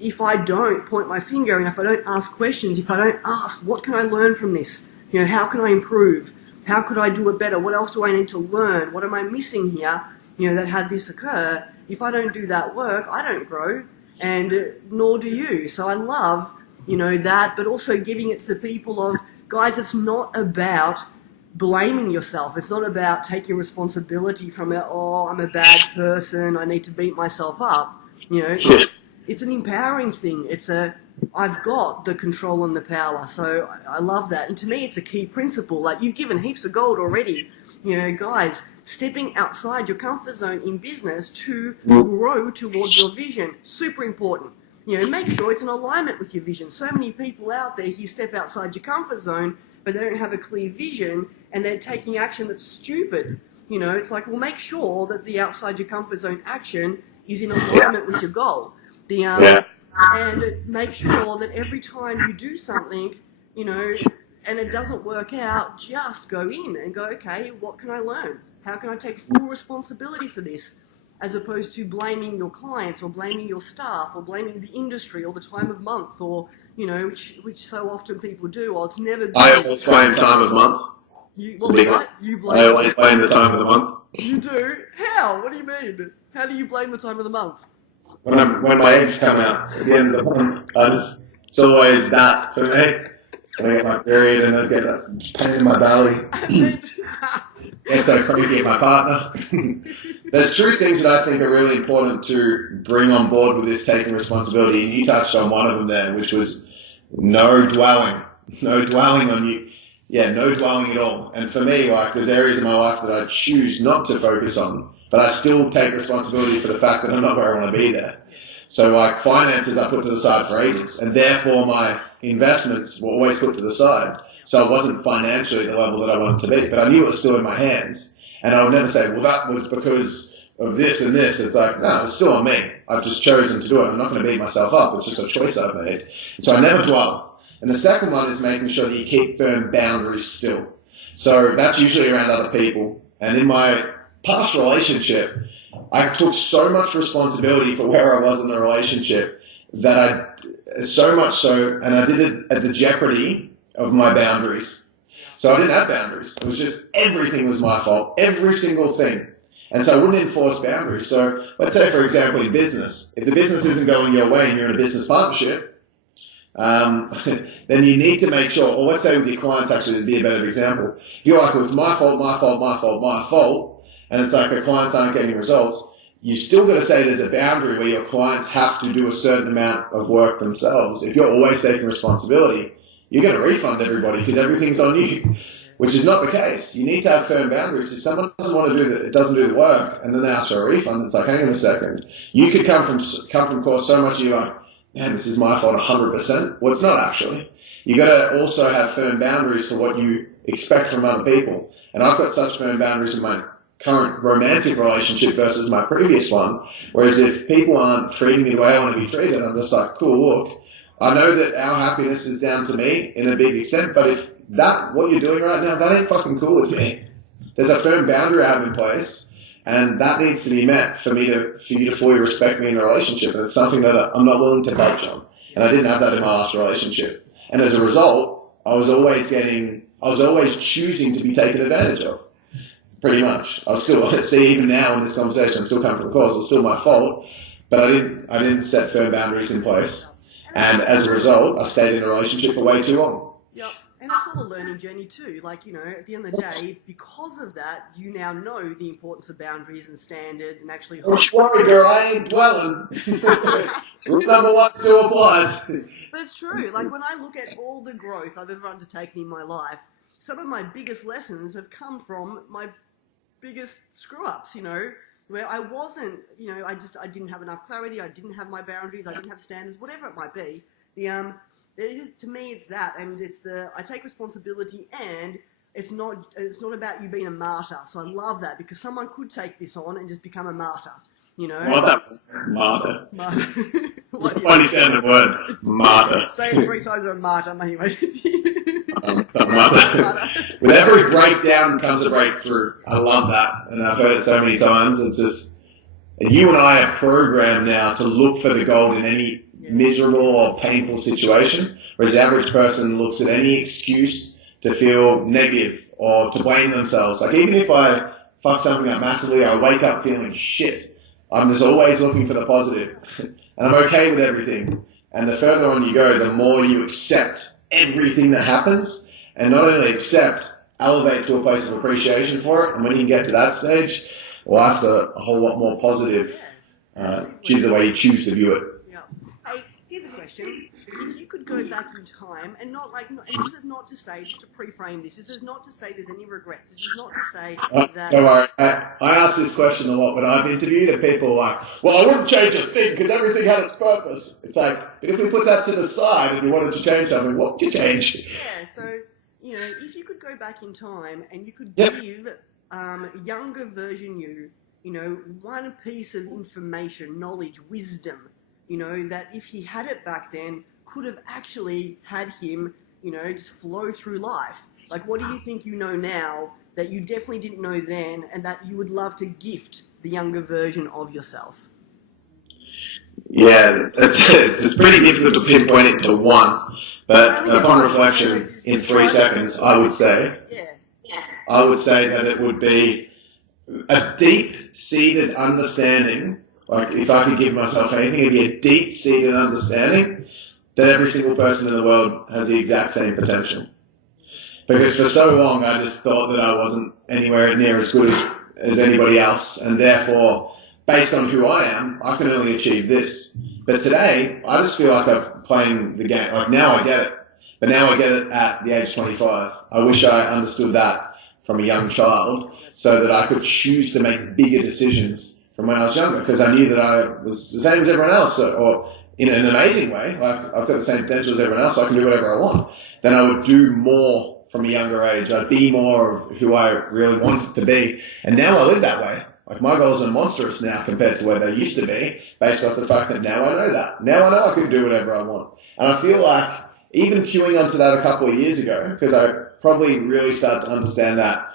if I don't point my finger and if I don't ask questions, if I don't ask, what can I learn from this? How can I improve? How could I do it better? What else do I need to learn? What am I missing here, that had this occur? If I don't do that work, I don't grow, and nor do you. So I love, that, but also giving it to the people of, guys, it's not about blaming yourself. It's not about taking responsibility from it. Oh, I'm a bad person, I need to beat myself up. It's an empowering thing. I've got the control and the power. So I love that. And to me, it's a key principle. Like, you've given heaps of gold already. Guys, stepping outside your comfort zone in business to grow towards your vision, super important. Make sure it's in alignment with your vision. So many people out there, you step outside your comfort zone, but they don't have a clear vision, and they're taking action that's stupid. It's like, well, make sure that the outside your comfort zone action is in alignment with your goal. And make sure that every time you do something, and it doesn't work out, just go in and go, okay, what can I learn? How can I take full responsibility for this? As opposed to blaming your clients or blaming your staff or blaming the industry or the time of month, or, which so often people do. Well, it's never been. I always blame time of month. What was that? You blame. I always blame the time of the month. You do? How? What do you mean? How do you blame the time of the month? When my eggs come out at the end of the month, it's always that for me. When I get my period and I get that pain in my belly. Get so cranky at my partner. There's three things that I think are really important to bring on board with this taking responsibility, and you touched on one of them there, which was no dwelling. No dwelling on you. Yeah, no dwelling at all. And for me, like, there's areas in my life that I choose not to focus on, but I still take responsibility for the fact that I'm not where I want to be there. So, like, finances I put to the side for ages, and therefore my investments were always put to the side. So I wasn't financially at the level that I wanted to be, but I knew it was still in my hands. And I would never say, well, that was because of this and this. It's like, no, it's still on me. I've just chosen to do it. I'm not going to beat myself up. It's just a choice I've made. So I never dwell. And the second one is making sure that you keep firm boundaries still. So that's usually around other people. And in my past relationship, I took so much responsibility for where I was in the relationship that so much so, and I did it at the jeopardy of my boundaries. So I didn't have boundaries. It was just everything was my fault, every single thing. And so I wouldn't enforce boundaries. So let's say, for example, in business, if the business isn't going your way and you're in a business partnership, then you need to make sure, or let's say with your clients, actually, to be a better example, if you're like, well, it's my fault, and it's like the clients aren't getting results, you still got to say there's a boundary where your clients have to do a certain amount of work themselves. If you're always taking responsibility, you're going to refund everybody because everything's on you, which is not the case. You need to have firm boundaries. If someone doesn't want to doesn't do the work, and then they ask for a refund, it's like, hang on a second. You could come from course so much you're like, man, this is my fault 100%. Well, it's not actually. You got to also have firm boundaries for what you expect from other people. And I've got such firm boundaries in my current romantic relationship versus my previous one. Whereas if people aren't treating me the way I want to be treated, I'm just like, cool, look, I know that our happiness is down to me in a big extent, but if what you're doing right now, that ain't fucking cool with me. There's a firm boundary I have in place, and that needs to be met for you to fully respect me in the relationship. And it's something that I'm not willing to budge on. And I didn't have that in my last relationship. And as a result, I was always choosing to be taken advantage of. Pretty much. I was still, see, even now in this conversation, I'm still coming from the cause. It's still my fault, but I didn't set firm boundaries in place. And as a result, I stayed in a relationship for way too long. Yep. And that's all a learning journey too. Like, at the end of the day, because of that, you now know the importance of boundaries and standards and actually... Don't worry, girl, I ain't dwelling. Rule number one still applies. But it's true. Like, when I look at all the growth I've ever undertaken in my life, some of my biggest lessons have come from my biggest screw-ups, where I wasn't, I didn't have enough clarity, I didn't have my boundaries, I didn't have standards, whatever it might be. To me, it's that, and I take responsibility, and it's not about you being a martyr. So I love that, because someone could take this on and just become a martyr, I love that martyr. It's a funny sounding word, martyr. Say it 3 times, or a martyr, anyway. With every breakdown comes a breakthrough. I love that, and I've heard it so many times. It's just, you and I are programmed now to look for the gold in any miserable or painful situation, whereas the average person looks at any excuse to feel negative or to blame themselves. Like, even if I fuck something up massively, I wake up feeling shit. I'm just always looking for the positive, and I'm okay with everything. And the further on you go, the more you accept everything that happens, and not only accept, elevate to a place of appreciation for it. And when you can get to that stage, life's a whole lot more positive due to the way you choose to view it. Yeah. Hey, here's a question. If you could go back in time, and and this is not to say, just to pre-frame this is not to say there's any regrets. This is not to say that... Don't worry. I ask this question a lot when I've interviewed, and people are like, well, I wouldn't change a thing because everything had its purpose. It's like, but if we put that to the side and you wanted to change something, what would you change? Yeah, so, if you could go back in time and you could give younger version you, one piece of information, knowledge, wisdom, that if he had it back then, could have actually had him, just flow through life. Like, what do you think you know now that you definitely didn't know then, and that you would love to gift the younger version of yourself? Yeah, it's pretty difficult to pinpoint it to one, but upon reflection, in 3 seconds, I would say, I would say that it would be a deep-seated understanding. Like, if I could give myself anything, it'd be a deep-seated understanding that every single person in the world has the exact same potential. Because for so long, I just thought that I wasn't anywhere near as good as anybody else, and therefore, based on who I am, I can only achieve this. But today, I just feel like I'm playing the game. Like, now I get it. But now I get it at the age of 25. I wish I understood that from a young child so that I could choose to make bigger decisions from when I was younger, because I knew that I was the same as everyone else, or in an amazing way. Like, I've got the same potential as everyone else, so I can do whatever I want. Then I would do more from a younger age. I'd be more of who I really wanted to be. And now I live that way. Like, my goals are monstrous now compared to where they used to be, based off the fact that now I know that. Now I know I can do whatever I want. And I feel like even queuing onto that a couple of years ago, because I probably really started to understand that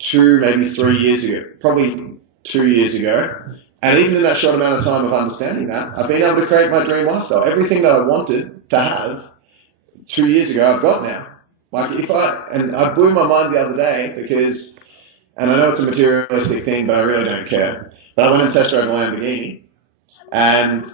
2, maybe 3 years ago, probably 2 years ago. And even in that short amount of time of understanding that, I've been able to create my dream lifestyle. Everything that I wanted to have 2 years ago, I've got now. Like, I blew my mind the other day because, and I know it's a materialistic thing, but I really don't care. But I went and test drove a Lamborghini, and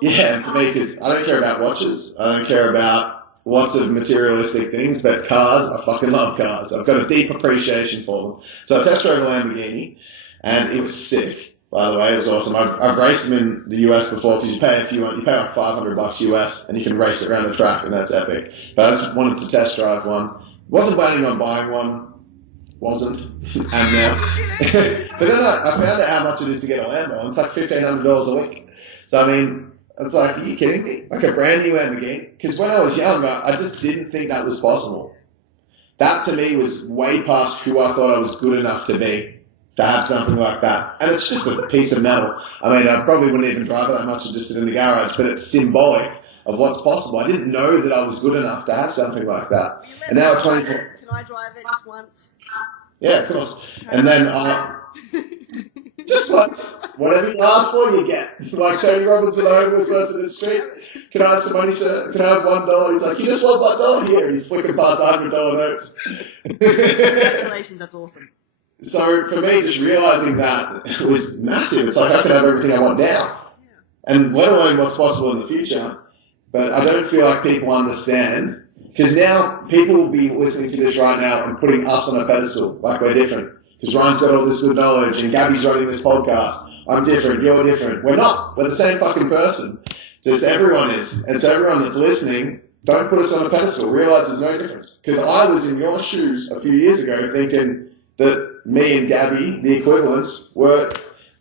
yeah, and for me, because I don't care about watches, I don't care about lots of materialistic things, but cars, I fucking love cars. I've got a deep appreciation for them. So I test drove a Lamborghini, and it was sick. By the way, it was awesome. I've raced them in the US before, because you pay like $500 US, and you can race it around the track, and that's epic. But I just wanted to test drive one. Wasn't planning on buying one. Wasn't. And but then I found out how much it is to get a Lambo. It's like $1,500 a week. So I mean, it's like, are you kidding me? Like a brand new Lamborghini? Because when I was younger, I just didn't think that was possible. That to me was way past who I thought I was good enough to be, to have something like that. And it's just a piece of metal. I mean, I probably wouldn't even drive it that much and just sit in the garage, but it's symbolic of what's possible. I didn't know that I was good enough to have something like that. And now at 24... Can I drive it just once? Yeah, of course. And then just once, whatever you ask for, you get. Like Tony Robbins with the homeless person in the street. Can I have some money, sir? Can I have $1? He's like, you just want $1 here. And he's flicking past $100 notes. Congratulations, that's awesome. So for me, just realizing that was massive. It's like I can have everything I want now, and let alone what's possible in the future. But I don't feel like people understand, because now people will be listening to this right now and putting us on a pedestal, like we're different. Because Ryan's got all this good knowledge, and Gabby's running this podcast. I'm different, you're different. We're not. We're the same fucking person. Just everyone is. And so everyone that's listening, don't put us on a pedestal. Realize there's no difference. Because I was in your shoes a few years ago thinking that me and Gabby, the equivalents, were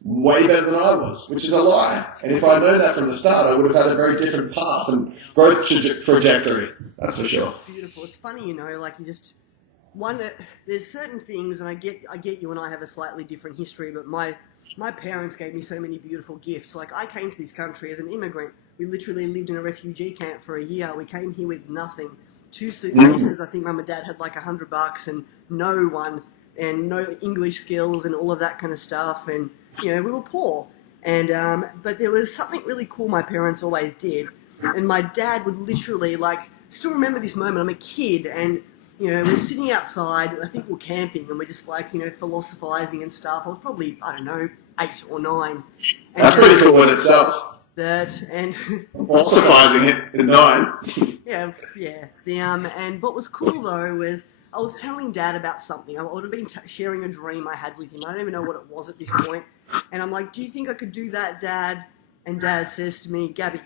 way better than I was, which is a lie. And if I'd known that from the start, I would have had a very different path and growth trajectory. That's for sure. It's beautiful. It's funny, you know, like you just... there's certain things, and I get you and I have a slightly different history, but my parents gave me so many beautiful gifts. Like, I came to this country as an immigrant. We literally lived in a refugee camp for a year. We came here with nothing. 2 suitcases. I think Mum and Dad had like $100 and no one, and no English skills and all of that kind of stuff. And, you know, we were poor. And, but there was something really cool my parents always did. And my dad would literally, like, still remember this moment. I'm a kid, and, you know, we're sitting outside, I think we're camping, and we're just like, you know, philosophizing and stuff. I was probably, I don't know, 8 or 9. And, that's pretty cool in itself. That, and... philosophizing it at 9. Yeah. And what was cool, though, was I was telling Dad about something. I would have been sharing a dream I had with him. I don't even know what it was at this point. And I'm like, do you think I could do that, Dad? And Dad says to me, Gabby,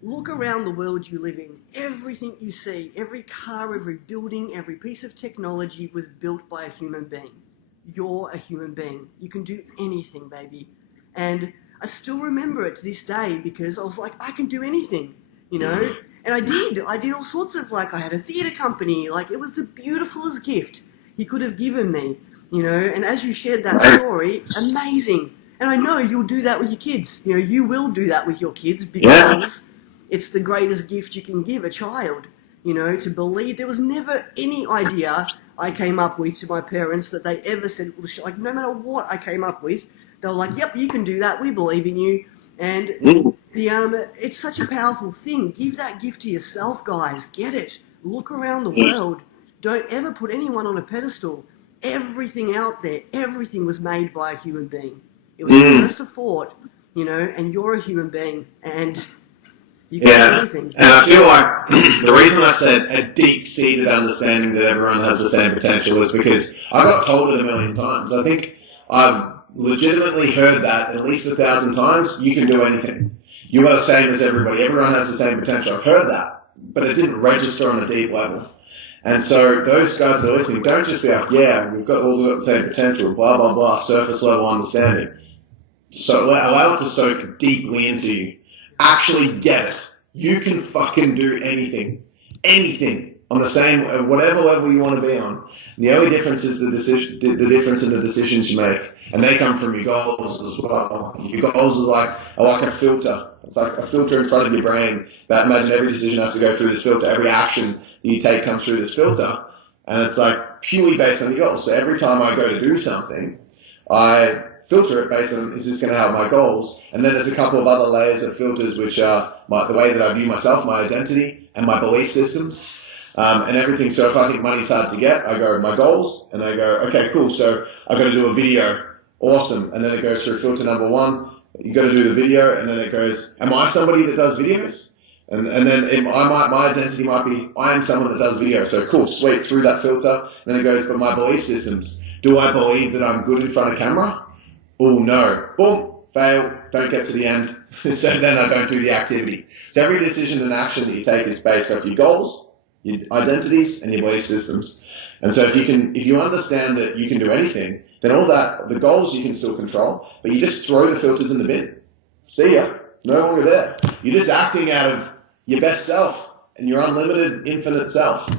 look around the world you live in. Everything you see, every car, every building, every piece of technology was built by a human being. You're a human being. You can do anything, baby. And I still remember it to this day, because I was like, I can do anything, you know? And I did all sorts of, like, I had a theatre company. Like, it was the beautifulest gift he could have given me, you know? And as you shared that story, amazing. And I know you'll do that with your kids. You know, you will do that with your kids, because it's the greatest gift you can give a child, you know, to believe. There was never any idea I came up with to my parents that they ever said, like, no matter what I came up with, they were like, yep, you can do that. We believe in you. And it's such a powerful thing. Give that gift to yourself, guys. Get it. Look around the world. don't ever put anyone on a pedestal. Everything out there, everything was made by a human being. It was first a thought, you know, and you're a human being, and you can do anything. And I feel like the reason I said a deep-seated understanding that everyone has the same potential is because I got told it a million times. I think I've legitimately heard that at least 1,000 times. You can do anything. You are the same as everybody. Everyone has the same potential. I've heard that, but it didn't register on a deep level. And so those guys that are listening, don't just be like, yeah, we've all got the same potential, blah, blah, blah, surface level understanding. So allow it to soak deeply into you. Actually get it. You can fucking do anything. Anything. On the same, whatever level you want to be on. And the only difference is the difference in the decisions you make. And they come from your goals as well. Your goals is like a filter. It's like a filter in front of your brain. That imagine every decision has to go through this filter. Every action that you take comes through this filter. And it's like purely based on your goals. So every time I go to do something, I filter it based on, is this going to help my goals? And then there's a couple of other layers of filters, which are the way that I view myself, my identity, and my belief systems, and everything. So if I think money's hard to get, I go my goals, and I go, okay, cool. So I've got to do a video. Awesome. And then it goes through filter number one. You got to do the video, and then it goes, am I somebody that does videos? And then my identity might be, I am someone that does video. So cool, sweet, through that filter. Then it goes, but my belief systems. Do I believe that I'm good in front of camera? Oh no. Boom, fail, don't get to the end. So then I don't do the activity. So every decision and action that you take is based off your goals, your identities, and your belief systems. And so if you understand that you can do anything, then all that, the goals you can still control, but you just throw the filters in the bin. See ya. No longer there. You're just acting out of your best self and your unlimited, infinite self.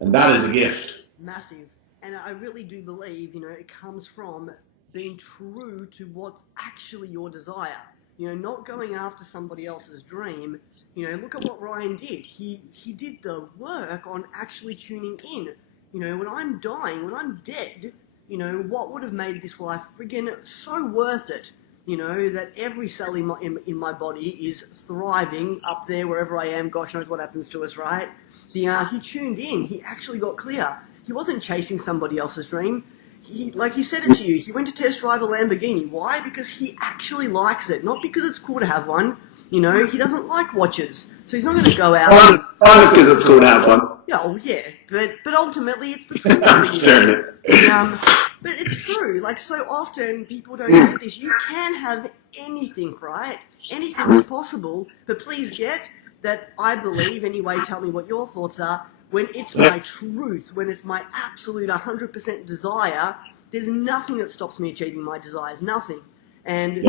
And that is a gift. Massive. And I really do believe, you know, it comes from being true to what's actually your desire. You know, not going after somebody else's dream. You know, look at what Ryan did. He did the work on actually tuning in. You know, when I'm dying, when I'm dead, you know, what would have made this life friggin' so worth it? You know, that every cell in my body is thriving up there wherever I am. Gosh knows what happens to us, right? He tuned in. He actually got clear. He wasn't chasing somebody else's dream. He said it to you, he went to test drive a Lamborghini. Why? Because he actually likes it, not because it's cool to have one. You know, he doesn't like watches, so he's not going to go out. Only because it's cool to have one. Yeah, well, yeah, but ultimately it's the truth. But it's true. Like, so often people don't get this. You can have anything, right? Anything is possible, but please get that. I believe anyway. Tell me what your thoughts are. When it's my truth, when it's my absolute 100% desire, there's nothing that stops me achieving my desires. Nothing. And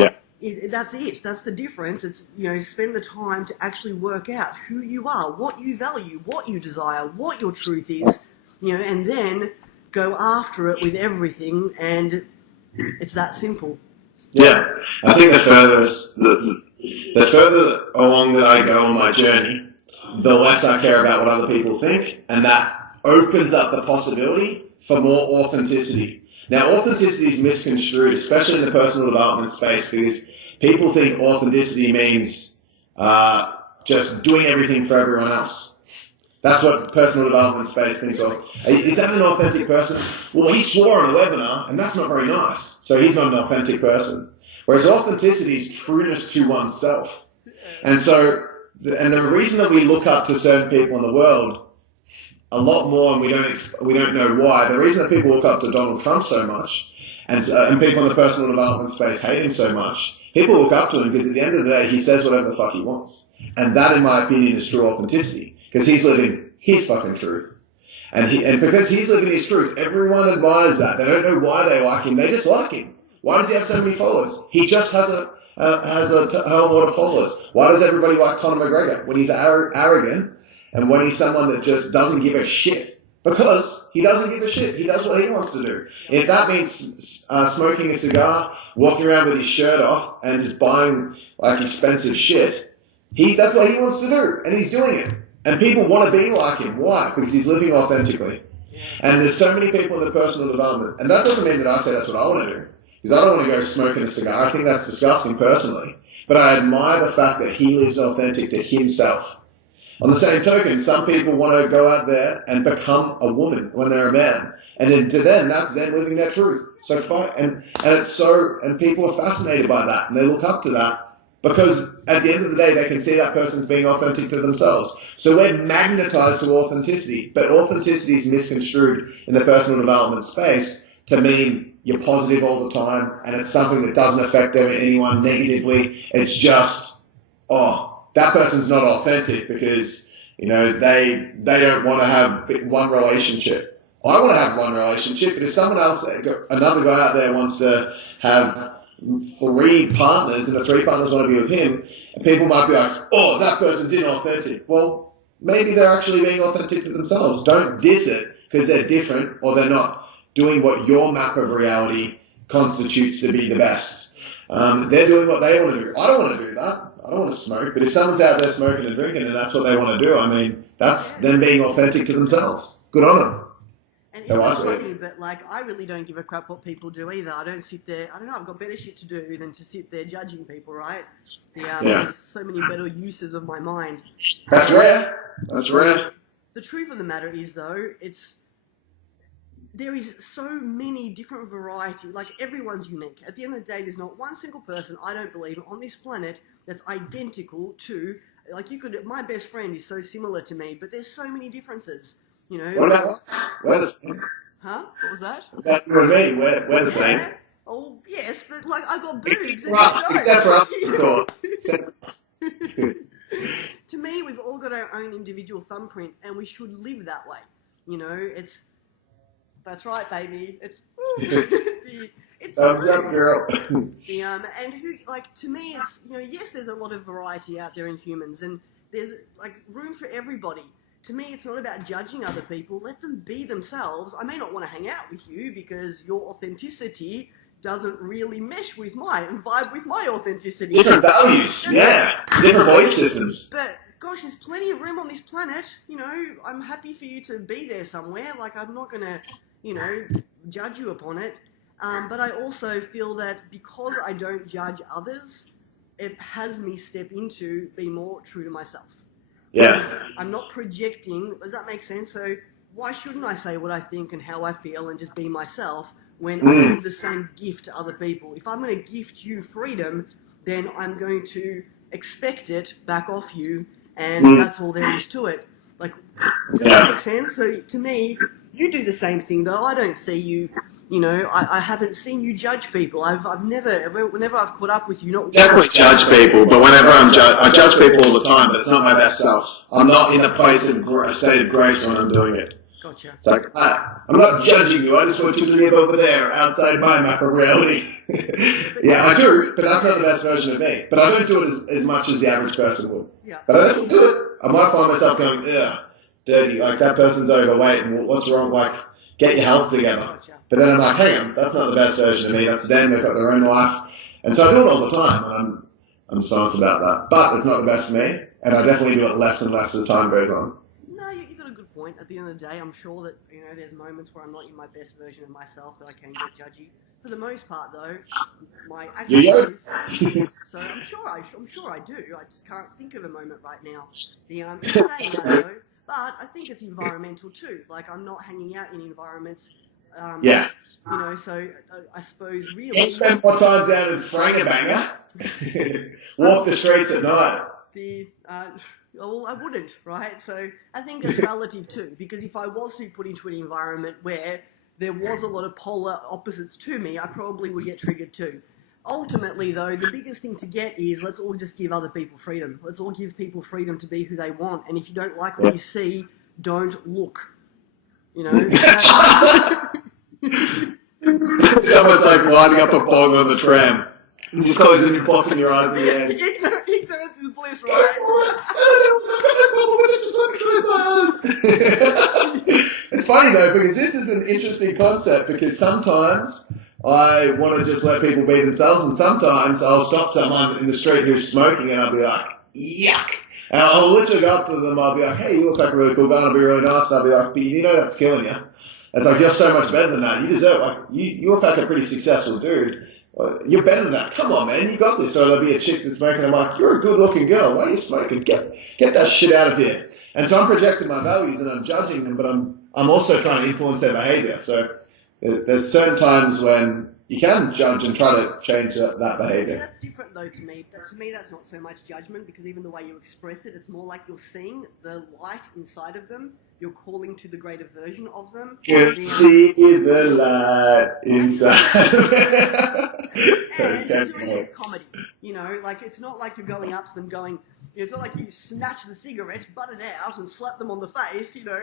that's it. That's the difference. It's, you know, spend the time to actually work out who you are, what you value, what you desire, what your truth is, you know, and then go after it with everything. And it's that simple. Yeah. I think the further along that I go on my journey, the less I care about what other people think, and that opens up the possibility for more authenticity. Now, authenticity is misconstrued, especially in the personal development space, because people think authenticity means just doing everything for everyone else. That's what personal development space thinks of. Is that an authentic person? Well, he swore on a webinar, and that's not very nice, so he's not an authentic person. Whereas authenticity is trueness to oneself. And so, and the reason that we look up to certain people in the world a lot more, and we don't know why. The reason that people look up to Donald Trump so much, and people in the personal development space hate him so much, people look up to him because at the end of the day, he says whatever the fuck he wants, and that, in my opinion, is true authenticity because he's living his fucking truth, and because he's living his truth, everyone admires that. They don't know why they like him; they just like him. Why does he have so many followers? He just has a hell of a lot of followers. Why does everybody like Conor McGregor when he's arrogant and when he's someone that just doesn't give a shit? Because he doesn't give a shit. He does what he wants to do. If that means smoking a cigar, walking around with his shirt off, and just buying like expensive shit, that's what he wants to do, and he's doing it. And people want to be like him. Why? Because he's living authentically. And there's so many people in the personal development, and that doesn't mean that I say that's what I want to do. Because I don't want to go smoking a cigar. I think that's disgusting personally. But I admire the fact that he lives authentic to himself. On the same token, some people want to go out there and become a woman when they're a man. And then to them, that's them living their truth. So fine. And people are fascinated by that and they look up to that because at the end of the day, they can see that person's being authentic to themselves. So we're magnetized to authenticity, but authenticity is misconstrued in the personal development space to mean you're positive all the time and it's something that doesn't affect anyone negatively. It's just, that person's not authentic because, they don't want to have one relationship. I want to have one relationship, but if someone else, another guy out there wants to have 3 partners and the 3 partners want to be with him, and people might be like, that person's inauthentic. Well, maybe they're actually being authentic to themselves. Don't diss it because they're different or they're not doing what your map of reality constitutes to be the best. They're doing what they want to do. I don't want to do that. I don't want to smoke. But if someone's out there smoking and drinking and that's what they want to do, I mean, that's them being authentic to themselves. Good on them. And it's not funny, but I really don't give a crap what people do either. I don't sit there. I don't know. I've got better shit to do than to sit there judging people, right? There's so many better uses of my mind. That's rare. That's rare. The truth of the matter is, though, there is so many different variety. Everyone's unique. At the end of the day, there's not one single person, I don't believe, on this planet that's identical to. My best friend is so similar to me, but there's so many differences. What about us? We're the same. Huh? What was that? That for me, we're the same. Oh, yes, but I got boobs and you don't. To me, we've all got our own individual thumbprint, and we should live that way. That's right, baby. It's thumbs up, girl. And to me, it's yes, there's a lot of variety out there in humans, and there's room for everybody. To me, it's not about judging other people. Let them be themselves. I may not want to hang out with you because your authenticity doesn't really mesh with mine and vibe with my authenticity. Different values, different belief systems. But gosh, there's plenty of room on this planet. I'm happy for you to be there somewhere. I'm not going to, judge you upon it. But I also feel that because I don't judge others, it has me step into being more true to myself. Yeah. I'm not projecting. Does that make sense? So why shouldn't I say what I think and how I feel and just be myself when I give the same gift to other people? If I'm going to gift you freedom, then I'm going to expect it back off you, and that's all there is to it. Does that make sense? So to me, you do the same thing though. I don't see you. I haven't seen you judge people. Whenever I've caught up with you, not definitely judge people, but whenever I judge people all the time, but it's not my best self. I'm not in a place of a state of grace when I'm doing it. Gotcha. It's I'm not judging you. I just want you to live over there, outside my map of reality. I do, but that's not the best version of me. But I don't do it as much as the average person would. Yeah. But I don't do it. I might find myself going, dirty. That person's overweight, and what's wrong? Get your health together. Gotcha. But then I'm like, hang on, that's not the best version of me. That's them. They've got their own life. And so I do it all the time. And I'm honest about that. But it's not the best for me. And I definitely do it less and less as time goes on. No, you've got a good point. At the end of the day, I'm sure that, there's moments where I'm not in my best version of myself that I can get judgy. For the most part, though, my actual so I'm sure I do. I just can't think of a moment right now. I'm saying that, though. But I think it's environmental, too. I'm not hanging out in environments... so I suppose really... You spend more time down in Frangabanger. Walk the streets at night. I wouldn't, right? So I think that's relative too, because if I was to put into an environment where there was a lot of polar opposites to me, I probably would get triggered too. Ultimately, though, the biggest thing to get is let's all just give other people freedom. Let's all give people freedom to be who they want. And if you don't like what you see, don't look. Someone's winding up a bong on the tram. And just closing your pocket in your eyes again. Ignorance is bliss, right? It's funny though, because this is an interesting concept, because sometimes I want to just let people be themselves, and sometimes I'll stop someone in the street who's smoking and I'll be like, yuck. And I'll literally go up to them, I'll be like, hey, you look like a really cool guy, and I'll be really nice, and I'll be like, but that's killing you. It's you're so much better than that. You deserve, you look like a pretty successful dude. You're better than that. Come on, man, you got this. Or there'll be a chick that's smoking. I'm like, you're a good-looking girl. Why are you smoking? Get that shit out of here. And so I'm projecting my values and I'm judging them, but I'm also trying to influence their behavior. So there's certain times when you can judge and try to change that behavior. Yeah, that's different though to me. To me, that's not so much judgment, because even the way you express it, it's more like you're seeing the light inside of them. You're calling to the greater version of them. Can see the light inside. And you're doing it with comedy. You know, like it's not like you're going up to them going, it's not like you snatch the cigarette, butt it out, and slap them on the face, you know.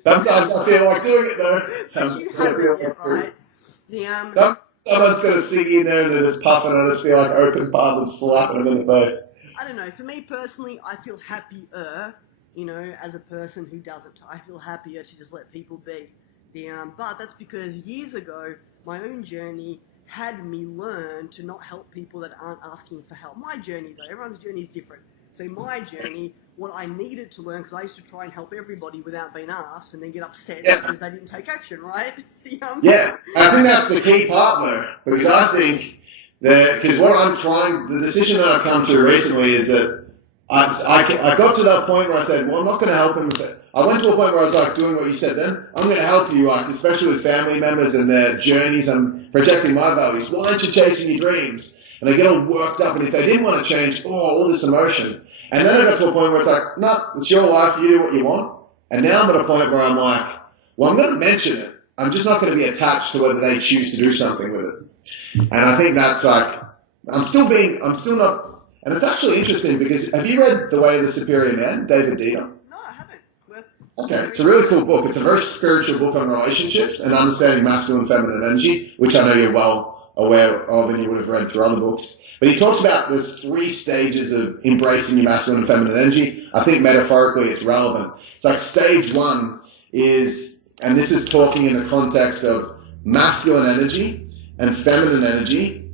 Sometimes I feel like doing it though. But you haven't yet, right? Someone's going to see in there and they're just puffing and I just feel like open palm and slapping them in the face. I don't know. For me personally, I feel happier, you know, as a person who doesn't. I feel happier to just let people be. But that's because years ago, my own journey had me learn to not help people that aren't asking for help. My journey, though, everyone's journey is different. So my journey, what I needed to learn, because I used to try and help everybody without being asked and then get upset because they didn't take action, right? Yeah, I think that's the key part, though, because I think that, because what I'm trying, the decision that I've come to recently is that I got to that point where I said, well, I'm not going to help him. I went to a point where I was like doing what you said then. I'm going to help you, like, especially with family members and their journeys. I'm projecting my values. Why aren't you chasing your dreams? And I get all worked up, and if they didn't want to change, all this emotion. And then I got to a point where it's like, no, it's your life, you do what you want. And now I'm at a point where I'm like, well, I'm going to mention it. I'm just not going to be attached to whether they choose to do something with it. And I think that's like, I'm still not, and it's actually interesting because, have you read The Way of the Superior Man, David Dieter? No, I haven't. Okay, it's a really cool book. It's a very spiritual book on relationships and understanding masculine and feminine energy, which I know you're well aware of and you would have read through other books. But he talks about there's 3 stages of embracing your masculine and feminine energy. I think metaphorically it's relevant. It's like stage 1 is, and this is talking in the context of masculine energy and feminine energy,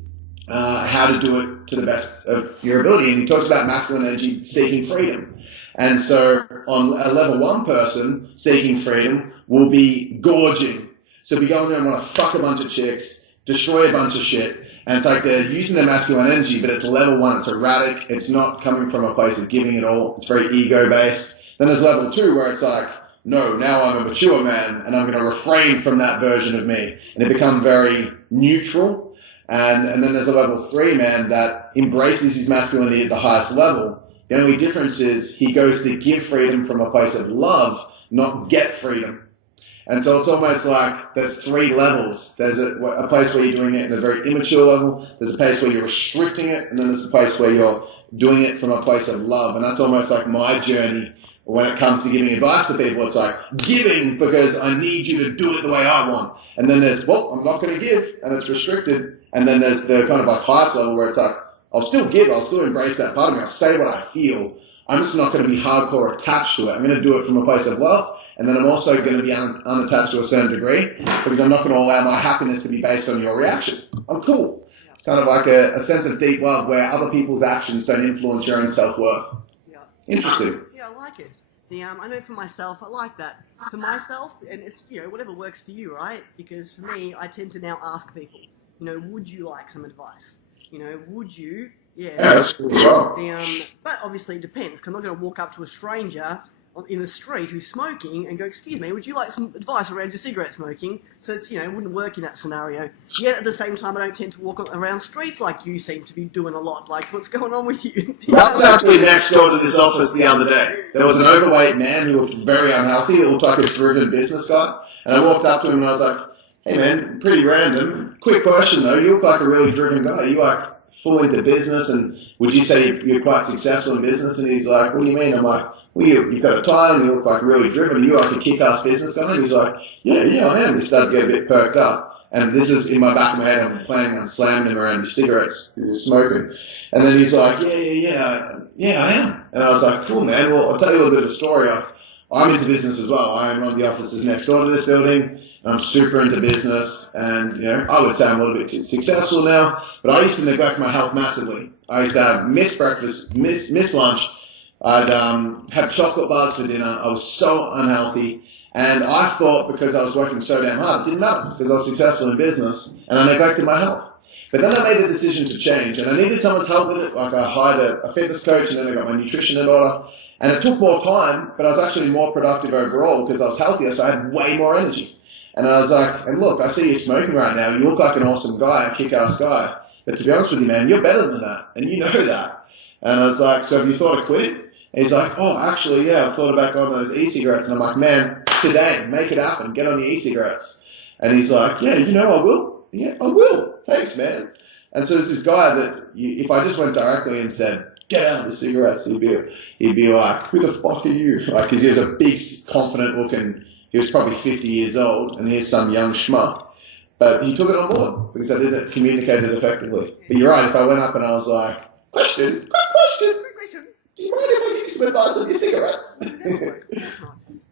how to do it to the best of your ability. And he talks about masculine energy seeking freedom. And so on a level 1 person seeking freedom will be gorging. So be going there and want to fuck a bunch of chicks, destroy a bunch of shit. And it's like they're using their masculine energy, but it's level 1, it's erratic, it's not coming from a place of giving it all, it's very ego-based. Then there's level 2 where it's like, no, now I'm a mature man and I'm going to refrain from that version of me. And it becomes very neutral. And then there's a level 3 man that embraces his masculinity at the highest level. The only difference is he goes to give freedom from a place of love, not get freedom. And so it's almost like there's 3 levels. There's a place where you're doing it in a very immature level. There's a place where you're restricting it. And then there's a place where you're doing it from a place of love. And that's almost like my journey when it comes to giving advice to people. It's like giving because I need you to do it the way I want. And then there's, well, I'm not going to give, and it's restricted. And then there's the kind of like highest level where it's like, I'll still give, I'll still embrace that part of me, I'll say what I feel. I'm just not going to be hardcore attached to it. I'm going to do it from a place of love. And then I'm also going to be unattached to a certain degree because I'm not going to allow my happiness to be based on your reaction. I'm cool. It's kind of like a sense of deep love where other people's actions don't influence your own self-worth. Yeah. Interesting. Yeah, I like it. I know for myself, I like that. For myself, and it's, you know, whatever works for you, right? Because for me, I tend to now ask people, you know, would you like some advice? You know, would you? Yeah, that's cool. But obviously it depends, because I'm not going to walk up to a stranger in the street who's smoking and go, excuse me, would you like some advice around your cigarette smoking? So it's, you know, it wouldn't work in that scenario. Yet at the same time, I don't tend to walk around streets like you seem to be doing a lot. Like, what's going on with you? I was actually next door to this office the other day. There was an overweight man who looked very unhealthy. He looked like a driven business guy. And I walked up to him and I was like, hey man, pretty random. Quick question though, you look like a really driven guy. You like full into business, and would you say you're quite successful in business? And he's like, what do you mean? I'm like, well, you've got a tie and you look like really driven. You're like a kick-ass business guy. And he's like, yeah, I am. He started to get a bit perked up. And this is in my back of my head. I'm planning on slamming him around his cigarettes because he's smoking. And then he's like, yeah, I am. And I was like, cool, man. Well, I'll tell you a little bit of a story. I'm into business as well. I run the offices next door to this building. And I'm super into business. And, you know, I would say I'm a little bit too successful now. But I used to neglect my health massively. I used to miss breakfast, miss lunch. I'd have chocolate bars for dinner. I was so unhealthy. And I thought because I was working so damn hard, it didn't matter because I was successful in business and I neglected my health. But then I made a decision to change, and I needed someone's help with it. Like I hired a fitness coach, and then I got my nutrition in order. And it took more time, but I was actually more productive overall because I was healthier, so I had way more energy. And I was like, and look, I see you smoking right now. You look like an awesome guy, a kick-ass guy. But to be honest with you, man, you're better than that, and you know that. And I was like, so have you thought of quitting? And he's like, oh, actually, yeah, I've thought about going on those e-cigarettes. And I'm like, man, today, make it happen. Get on the e-cigarettes. And he's like, yeah, I will. Yeah, I will. Thanks, man. And so there's this guy that if I just went directly and said, get out of the cigarettes, he'd be like, who the fuck are you? Like, because he was a big, confident looking, he was probably 50 years old, and here's some young schmuck. But he took it on board because I didn't communicate it effectively. But you're right, if I went up and I was like, quick question. Do you mind if I give you some advice on your cigarettes?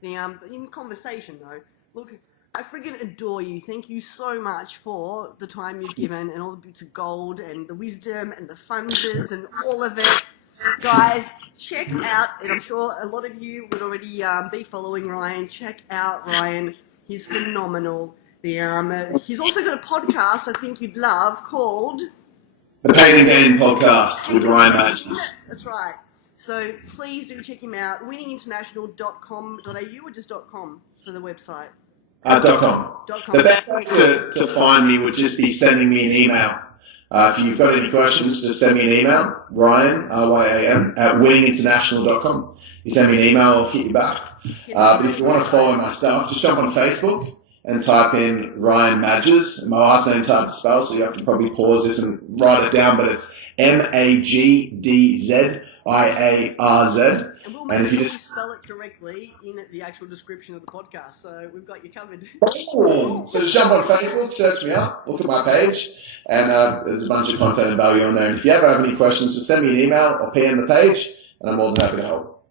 No, in conversation though, look, I friggin' adore you. Thank you so much for the time you've given and all the bits of gold and the wisdom and the funders and all of it. Guys, check out, and I'm sure a lot of you would already be following Ryan. Check out Ryan. He's phenomenal. He's also got a podcast I think you'd love called The Pain and Gain Podcast with Ryan Magdziarz. That's right. So please do check him out. winninginternational.com.au or just .com for the website? .com. The best way to find me would just be sending me an email. If you've got any questions, just send me an email, Ryan, RYAN, at winninginternational.com. You send me an email, I'll hit you back. But if you want to follow my stuff, just jump on Facebook and type in Ryan Magdziarz. My last name type to spell, so you have to probably pause this and write it down, but it's Magdziarz. And if you just spell it correctly in the actual description of the podcast, so we've got you covered. Oh, so just jump on Facebook, search me up, look at my page, and there's a bunch of content and value on there. And if you ever have any questions, just send me an email or PM the page, and I'm more than happy to help.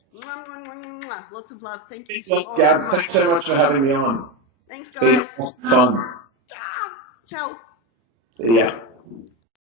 Lots of love. Thank you so Gab, much. thanks so much for having me on. Thanks, It's been guys. awesome fun. Ciao. See ya.